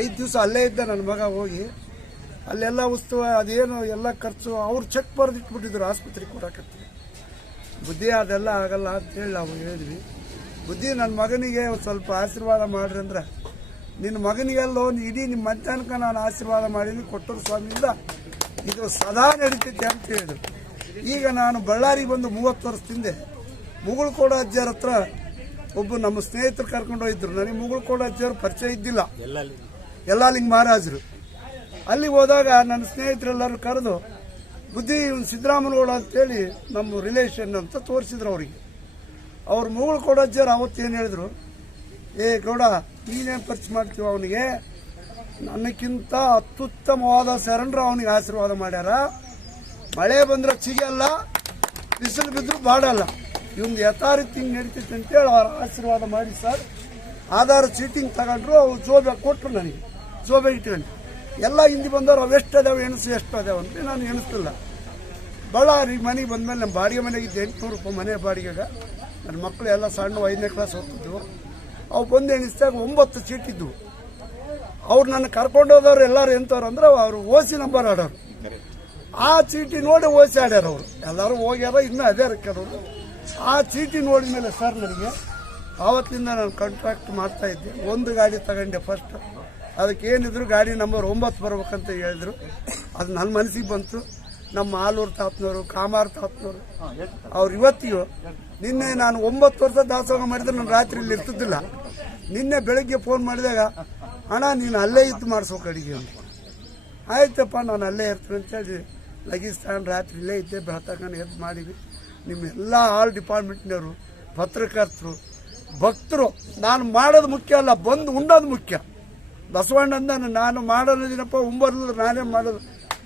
5 ದಿವಸ ಅಲ್ಲೇ ಇದ್ದ ನನ್ನ ಮಗ ಹೋಗಿ. ಅಲ್ಲೆಲ್ಲ ಉತ್ಸವ ಅದೇನು ಎಲ್ಲ ಖರ್ಚು ಅವ್ರು ಚೆಕ್ ಬರೆದಿಟ್ಬಿಟ್ಟಿದ್ರು ಆಸ್ಪತ್ರೆಗೆ ಕೊಡಕತ್ತೀವಿ. ಬುದ್ಧಿ ಅದೆಲ್ಲ ಆಗಲ್ಲ ಅಂತೇಳಿ ನಾವು ಹೇಳಿದ್ವಿ. ಬುದ್ಧಿ ನನ್ನ ಮಗನಿಗೆ ಸ್ವಲ್ಪ ಆಶೀರ್ವಾದ ಮಾಡ್ರಿ ಅಂದ್ರೆ, ನಿನ್ನ ಮಗನಿಗೆಲ್ಲ ಇಡೀ ನಿಮ್ಮ ಮಧ್ಯಾಹ್ನಕ ನಾನು ಆಶೀರ್ವಾದ ಮಾಡೀನಿ ಕೊಟ್ಟೂರು ಸ್ವಾಮಿಯಿಂದ, ಇದು ಸದಾ ನಡೀತೈತೆ ಅಂತ ಹೇಳಿದ್ರು. ಈಗ ನಾನು ಬಳ್ಳಾರಿಗೆ ಬಂದು 30 ವರ್ಷದಿಂದ ಮುಗುಳ್ಕೋಡ ಅಜ್ಜರ ಹತ್ರ ಒಬ್ಬ ನಮ್ಮ ಸ್ನೇಹಿತರು ಕರ್ಕೊಂಡು ಹೋಗಿದ್ರು. ನನಗೆ ಮುಗುಳ್ಕೋಡ ಅಜ್ಜರು ಪರಿಚಯ ಇದ್ದಿಲ್ಲ, ಯಲ್ಲಾಲಿಂಗ ಮಹಾರಾಜರು. ಅಲ್ಲಿ ಹೋದಾಗ ನನ್ನ ಸ್ನೇಹಿತರೆಲ್ಲರೂ ಕರೆದು ಬುದ್ಧಿ ಸಿದ್ದರಾಮನಗೌಡ ಅಂತೇಳಿ ನಮ್ಮ ರಿಲೇಷನ್ ಅಂತ ತೋರಿಸಿದ್ರು ಅವರಿಗೆ. ಅವ್ರು ಮುಗುಳ್ಕೋಡ ಅಜ್ಜರು ಅವತ್ತೇನು ಹೇಳಿದ್ರು, ಗೌಡ ನೀನೇನು ಪರಿಚಯ ಮಾಡ್ತೀವ ಅವನಿಗೆ, ನನಕ್ಕಿಂತ ಅತ್ಯುತ್ತಮವಾದ ಶರಣರು ಅವನಿಗೆ ಆಶೀರ್ವಾದ ಮಾಡ್ಯಾರ. ಮಳೆ ಬಂದ್ರೆ ಸಿಗಲ್ಲ, ಬಿಸಿಲು ಬಿದ್ದರೂ ಬಾಡಲ್ಲ, ಇವಂದು ಯಥಾರೀತಿ ಹಿಂಗೆ ನಡೀತೈತೆ ಅಂತೇಳಿ ಅವ್ರ ಆಶೀರ್ವಾದ ಮಾಡಿ ಸರ್ ಆಧಾರ ಚೀಟಿಂಗ್ ತಗೊಂಡ್ರು. ಅವ್ರು ಜೋಬೆ ಕೊಟ್ಟರು, ನನಗೆ ಜೋಬೆ ಇಟ್ಕೊಂಡು ಎಲ್ಲ ಹಿಂದಿ ಬಂದವರು ಅವು ಎಷ್ಟು ಅದಾವೆ ಎಣಿಸು ಎಷ್ಟು ಅದಾವೆ ಅಂತ ನಾನು ಎಣಿಸ್ತಿಲ್ಲ. ಬಳ್ಳಾರಿ ಮನೆಗೆ ಬಂದಮೇಲೆ ನಮ್ಮ ಬಾಡಿಗೆ ಮನೆಗಿದ್ದೆ 800 ರೂಪಾಯಿ ಮನೆ ಬಾಡಿಗೆಗೆ. ನನ್ನ ಮಕ್ಕಳು ಎಲ್ಲ ಸಣ್ಣ 5ನೇ ಕ್ಲಾಸ್ ಹೋಗ್ತಿದ್ವು. ಅವು ಬಂದು ಎಣಿಸಿದಾಗ 9 ಚೀಟಿದ್ವು. ಅವ್ರು ನನ್ನ ಕರ್ಕೊಂಡೋದವ್ರು ಎಲ್ಲರೂ ಎಂಥವ್ರು ಅಂದ್ರೆ ಅವರು ಓಸಿ ನಂಬರ್ ಆಡೋರು. ಆ ಚೀಟಿ ನೋಡಿ ಓಸಿ ಆಡ್ಯಾರ ಅವರು ಎಲ್ಲರೂ ಹೋಗ್ಯಾರ. ಇನ್ನೂ ಅದೇ ಕೆಲವರು ಆ ಚೀಟಿ ನೋಡಿದ ಮೇಲೆ ಸರ್ ನನಗೆ ಆವತ್ತಿಂದ ನಾನು ಕಾಂಟ್ರಾಕ್ಟ್ ಮಾಡ್ತಾ ಇದ್ದೆ. ಒಂದು ಗಾಡಿ ತಗೊಂಡೆ ಫಸ್ಟ್. ಅದಕ್ಕೇನಿದ್ರು ಗಾಡಿ ನಂಬರ್ 9 ಬರ್ಬೇಕಂತ ಹೇಳಿದ್ರು. ಅದು ನನ್ನ ಮನಸ್ಸಿಗೆ ಬಂತು. ನಮ್ಮ ಆಲೂರು ತಾತನವರು, ಕಾಮಾರ್ ತಾತನವರು ಅವ್ರು ಇವತ್ತಿಗೂ ನಿನ್ನೆ ನಾನು 9 ವರ್ಷ ದಾಸೋಹ ಮಾಡಿದ್ರೆ ನಾನು ರಾತ್ರಿ ಇಲ್ಲಿ ಇರ್ತಿದ್ದಿಲ್ಲ. ನಿನ್ನೆ ಬೆಳಗ್ಗೆ ಫೋನ್ ಮಾಡಿದಾಗ, ಅಣ್ಣ ನೀನು ಅಲ್ಲೇ ಇದ್ದು ಮಾಡಿಸ್ಬೇಕು ಅಡಿಗೆ ಅಂತ. ಆಯ್ತಪ್ಪ ನಾನು ಅಲ್ಲೇ ಇರ್ತೀನಿ ಅಂತೇಳಿ ಲಗೇಜ್ ತಗೊಂಡು ರಾತ್ರಿ ಇಲ್ಲೇ ಇದ್ದೆ. ಬೆಳತಕ್ಕಂಡು ಎದ್ದು ಮಾಡಿದ್ವಿ. ನಿಮ್ಮ ಎಲ್ಲ ಆಲ್ ಡಿಪಾರ್ಟ್ಮೆಂಟ್ನವರು ಪತ್ರಕರ್ತರು, ಭಕ್ತರು. ನಾನು ಮಾಡೋದು ಮುಖ್ಯ ಅಲ್ಲ, ಬಂದು ಉಣ್ಣೋದು ಮುಖ್ಯ. ಬಸವಣ್ಣಂದ ನಾನು ಮಾಡೋದಿನಪ್ಪ, ಉಂಬರ್ಲಿಲ್ಲ ನಾನೇ ಮಾಡೋದು,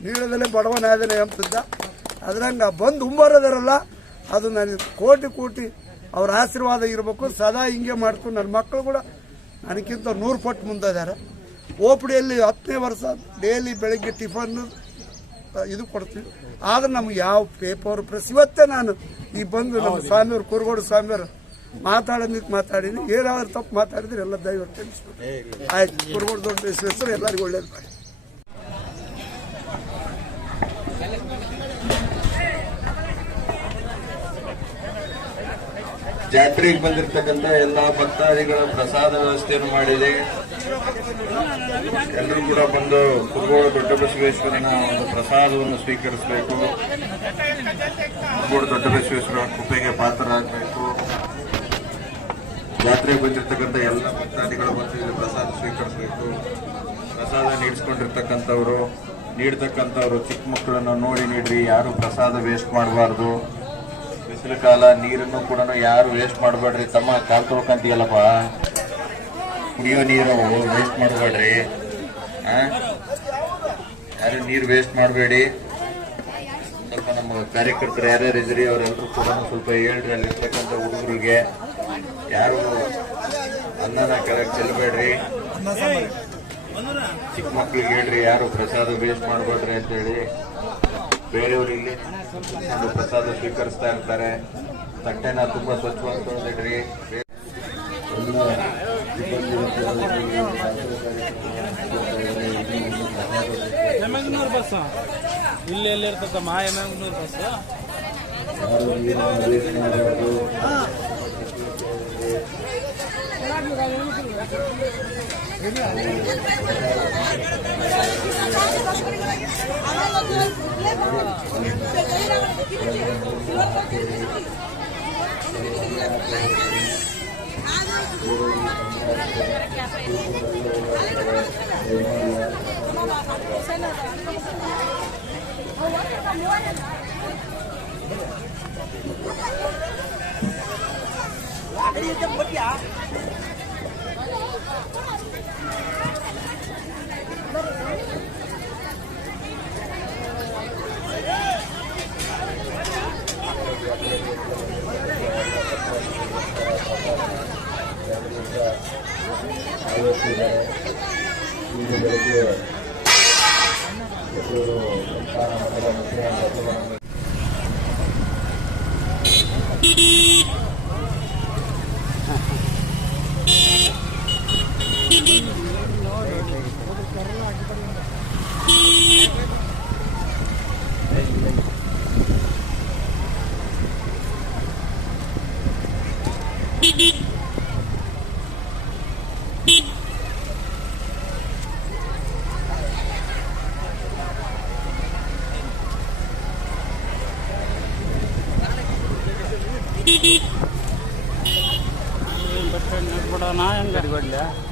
ನೀಳದಲ್ಲೇ ಬಡವನಾದನೆ ಅಂತಿದ್ದ. ಅದ್ರಂಗೆ ಬಂದು ಉಂಬರೋದಾರಲ್ಲ, ಅದು ನನಗೆ ಕೋಟಿ ಕೋಟಿ ಅವ್ರ ಆಶೀರ್ವಾದ ಇರಬೇಕು. ಸದಾ ಹಿಂಗೆ ಮಾಡ್ಕೊಂಡು ನನ್ನ ಮಕ್ಕಳು ಕೂಡ ನನಗಿಂತ 100 ಪಟ್ಟು ಮುಂದಿದ್ದಾರೆ. ಓಪಡಿಯಲ್ಲಿ 10ನೇ ವರ್ಷ ಡೈಲಿ ಬೆಳಗ್ಗೆ ಟಿಫನ್ ಇದು ಕೊಡ್ತೀವಿ. ಆದ್ರೆ ನಮ್ಗೆ ಯಾವ ಪೇಪರ್ ಪ್ರೆಸ್ ಇವತ್ತೇ ನಾನು ಈ ಬಂದು ನಮ್ಮ ಸ್ವಾಮಿಯವರು ಕುರುಗೋಡು ಸ್ವಾಮಿಯವರು ಮಾತಾಡೀನಿ. ಏನಾದ್ರು ತಪ್ಪು ಮಾತಾಡಿದ್ರೆ ಎಲ್ಲ ದಯವಿಟ್ಟು ತಿಳಿಸ್ಬೇಕು. ಆಯ್ತು. ಕುರುಗೋಡು ದೊಡ್ಡ ಹೆಸರು ಎಲ್ಲರಿಗೂ ಒಳ್ಳೇದು ಮಾಡಿ. ಜಾತ್ರೆಗೆ ಬಂದಿರತಕ್ಕಂಥ ಎಲ್ಲ ಭಕ್ತಾದಿಗಳ ಪ್ರಸಾದ ವ್ಯವಸ್ಥೆಯನ್ನು ಮಾಡಿದೆ. ಎಲ್ಲರೂ ಕೂಡ ಬಂದು ಕುರುಗೋಡು ದೊಡ್ಡ ಬಸವೇಶ್ವರನ ಒಂದು ಪ್ರಸಾದವನ್ನು ಸ್ವೀಕರಿಸಬೇಕು. ಕುರುಗೋಡು ದೊಡ್ಡ ಬಸವೇಶ್ವರ ಕೃಪೆಗೆ ಪಾತ್ರರಾಗಬೇಕು. ಜಾತ್ರೆಗೆ ಬಂದಿರತಕ್ಕಂಥ ಎಲ್ಲ ಭಕ್ತಾದಿಗಳು ಬಂದು ಇಲ್ಲಿ ಪ್ರಸಾದ ಸ್ವೀಕರಿಸಬೇಕು. ಪ್ರಸಾದ ನೀಡ್ತಕ್ಕಂಥವ್ರು ಚಿಕ್ಕ ಮಕ್ಕಳನ್ನು ನೋಡಿ ನೀಡ್ರಿ. ಯಾರು ಪ್ರಸಾದ ವೇಸ್ಟ್ ಮಾಡಬಾರ್ದು. ಬಿಸಿಲು ಕಾಲ, ನೀರನ್ನು ಕೂಡ ಯಾರು ವೇಸ್ಟ್ ಮಾಡಬೇಡ್ರಿ. ತಮ್ಮ ಕಾಲು ತೊಳ್ಕಂತೀಯಲ್ಲಪ್ಪ, ಕುಡಿಯೋ ನೀರು ವೇಸ್ಟ್ ಮಾಡಬೇಡ್ರಿ. ಯಾರು ನೀರು ವೇಸ್ಟ್ ಮಾಡಬೇಡಿ. ಸ್ವಲ್ಪ ನಮ್ಮ ಕಾರ್ಯಕರ್ತರು ಯಾರ್ಯಾರು ಇದ್ರಿ ಅವರೆಲ್ಲರೂ ಕೂಡ ಸ್ವಲ್ಪ ಹೇಳ್ರಿ. ಅಲ್ಲಿರ್ತಕ್ಕಂಥ ಹುಡುಗರಿಗೆ ಯಾರು ಅನ್ನನ ಕೆಳಗೆ ಚೆಲ್ಲಬೇಡ್ರಿ. ಚಿಕ್ಕ ಮಕ್ಳಿಗೆ ಹೇಳ್ರಿ, ಯಾರು ಪ್ರಸಾದ ವೇಸ್ಟ್ ಮಾಡಬೇಡ್ರಿ ಅಂತೇಳಿ. ಬೇರೆಯವರು ಇಲ್ಲಿ ಒಂದು ಪ್ರಸಾದ ಸ್ವೀಕರಿಸ್ತಾ ಇರ್ತಾರೆ. ತಟ್ಟೆನ ತುಂಬಾ ಸ್ವಚ್ಛವಾಗಿ ತೊಳೆದಿಡ್ರಿ. ಎಮ್ಮೆಗ್ನೂರು ಬಸ್ ಇಲ್ಲಿ ಎಲ್ಲಿರ್ತದಮ್ಮ? ಎಮ್ಮೆಗ್ನೂರು ಬಸ್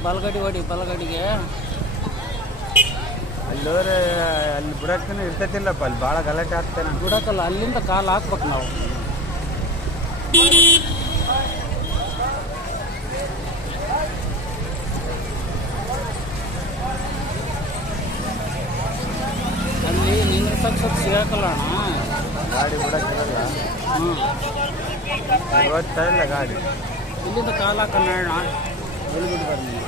ಬಲಗಡಿ ಹೊಡಿ, ಬಲಗಡಿಗೆ ಅಲ್ಲೋರೆ ಅಲ್ಲಿ ಬಿಡಕ್ಕೂ ಇರ್ತೈತಿಲ್ಲಪ್ಪ, ಅಲ್ಲಿ ಭಾಳ ಗಲಾಟೆ ಆಗ್ತಾನೆ. ಬಿಡಕ್ಕಲ್ಲ, ಅಲ್ಲಿಂದ ಕಾಲು ಹಾಕ್ಬೇಕು ನಾವು. ಅಲ್ಲಿ ನಿಂದ್ರಸಕ್ಕೆ ಸ್ವಲ್ಪ ಸಿಗಾಕಲ್ಲ ಅಣ್ಣ, ಗಾಡಿ ಬಿಡಕ್ಕಿರಲ್ಲ. ಇವತ್ತಾ ಇಲ್ಲ ಗಾಡಿ. ಇಲ್ಲಿಂದ ಕಾಲು ಹಾಕೋಣ ಅಣ್ಣ, ಎಲ್ಲಿಬಿಟ್ಟು ಬರ್ತೀನಿ.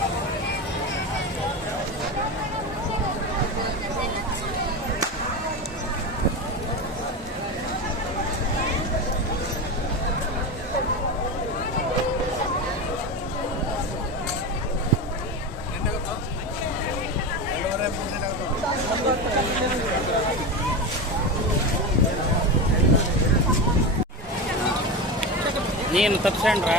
ನೀನು ತಪ್ಸ್ಕೊಂಡ್ರ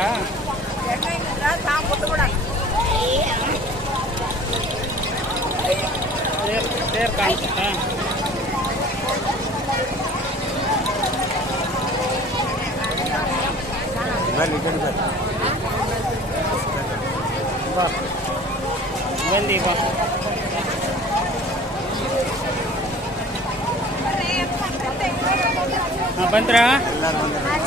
ಸೇರ್ ಕಾಣಿಸುತ್ತಾ? ಬರ್ರಿ, ಈ ಕಡೆ ಬರ್ರಿ. ಬಾ ಬಂದಿ ಬಾ. ಹಾಂ ಬಂದ್ರಾ? ಎಲ್ಲರೂ ಬಂದಿದ್ದಾರೆ.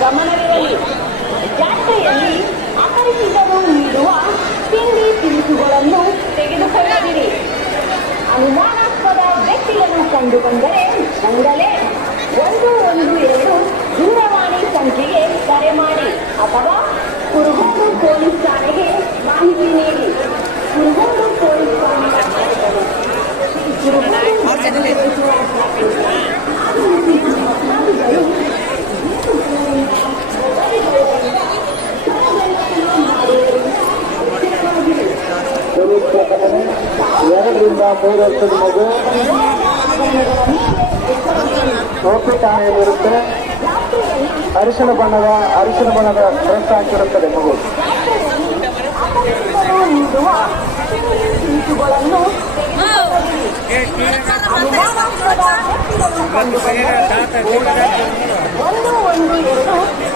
ಗಮನವಿರಲಿ. ಜಾತ್ರೆಯಲ್ಲಿ ಅಪರಿಚಿತರು ನೀಡುವ ತಿಂಡಿ ತಿನಿಸುಗಳನ್ನು ತೆಗೆದುಕೊಳ್ಳದಿರಿ. ಅನುಮಾನಾಸ್ಪದ ವ್ಯಕ್ತಿಗಳನ್ನು ಕಂಡುಬಂದರೆ ಕೂಡಲೇ 112 ದೂರವಾಣಿ ಸಂಖ್ಯೆಗೆ ಕರೆ ಮಾಡಿ ಅಥವಾ ಕುರುಗೋಡು ಪೊಲೀಸ್ ಠಾಣೆಗೆ ಮಾಹಿತಿ ನೀಡಿ. ಕುರುಗೋಡು ಪೊಲೀಸ್ ಠಾಣೆಯ ಎರಡರಿಂದ 3 ವರ್ಷದ ಮಗು ಟೋಪಿ ಠಾಣೆಯಲ್ಲಿರುತ್ತೆ. ಅರಿಶಿನ ಬಣ್ಣದ ಡ್ರೆಸ್ ಹಾಕಿರುತ್ತದೆ ಮಗು. ನೀಡುವ ತಿನಿಸುಗಳನ್ನು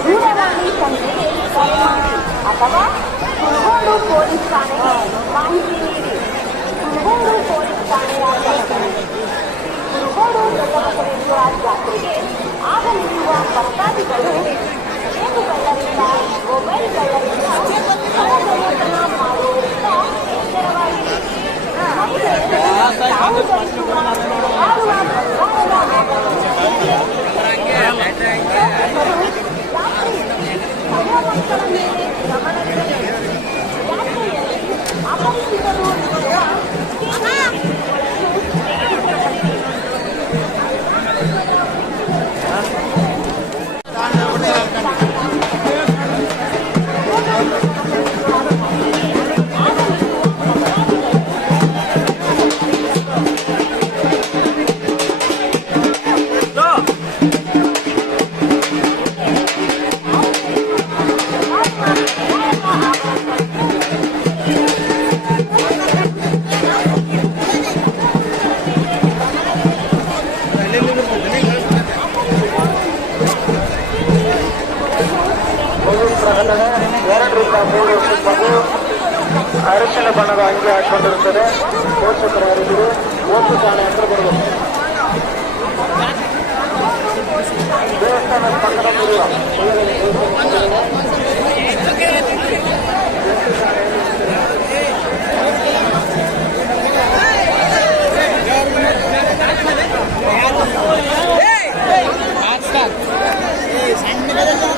ದೂರವಾಣಿ ಸಂಖ್ಯೆಗೆ ಕರೆ ಮಾಡಿ ಅಥವಾ ಕುರುಗೋಡು ಪೊಲೀಸ್ ಠಾಣೆಗೆ ಮಾಹಿತಿ ನೀಡಿ. ಕುರುಗೋಡು ಪೊಲೀಸ್ ಠಾಣೆಯ ಕುರುಗೋಡು ದೊಡ್ಡಬಸವೇಶ್ವರ ಜಾತ್ರೆಗೆ ಆಗಮಿಸುವ ಭಕ್ತಾದಿಗಳು ಬೇಗುಗಳರಿಂದ ಮೊಬೈಲ್ಗಳಿಂದ ಹಣದೊಂದನ ಮಾಡುವುದರಿಂದ ಎಚ್ಚರವಾಗಿರಿ. ತಾವು ಗಳಿಸುವ ಯಾರುವ ಸರ್ಕಾರದ ಭಗವಂತನ ಮೇಲೆ ಗಮನವಿರಲಿ. ಜಾತ್ರೆಯಲ್ಲಿ ಅಪರಿಚಿತರು ಅರಿಶಿನ ಬಣ್ಣದ ಅಂಗಿ ಹಾಕೊಂಡಿರುತ್ತದೆ. ಪೋಷಕರು ಯಾರಿದ್ರು ಓಟು ಠಾಣೆ ಹತ್ರ ಬರಬೇಕು. ದೇವಸ್ಥಾನದ ಪಕ್ಕದಲ್ಲಿರುವ ಸಣ್ಣ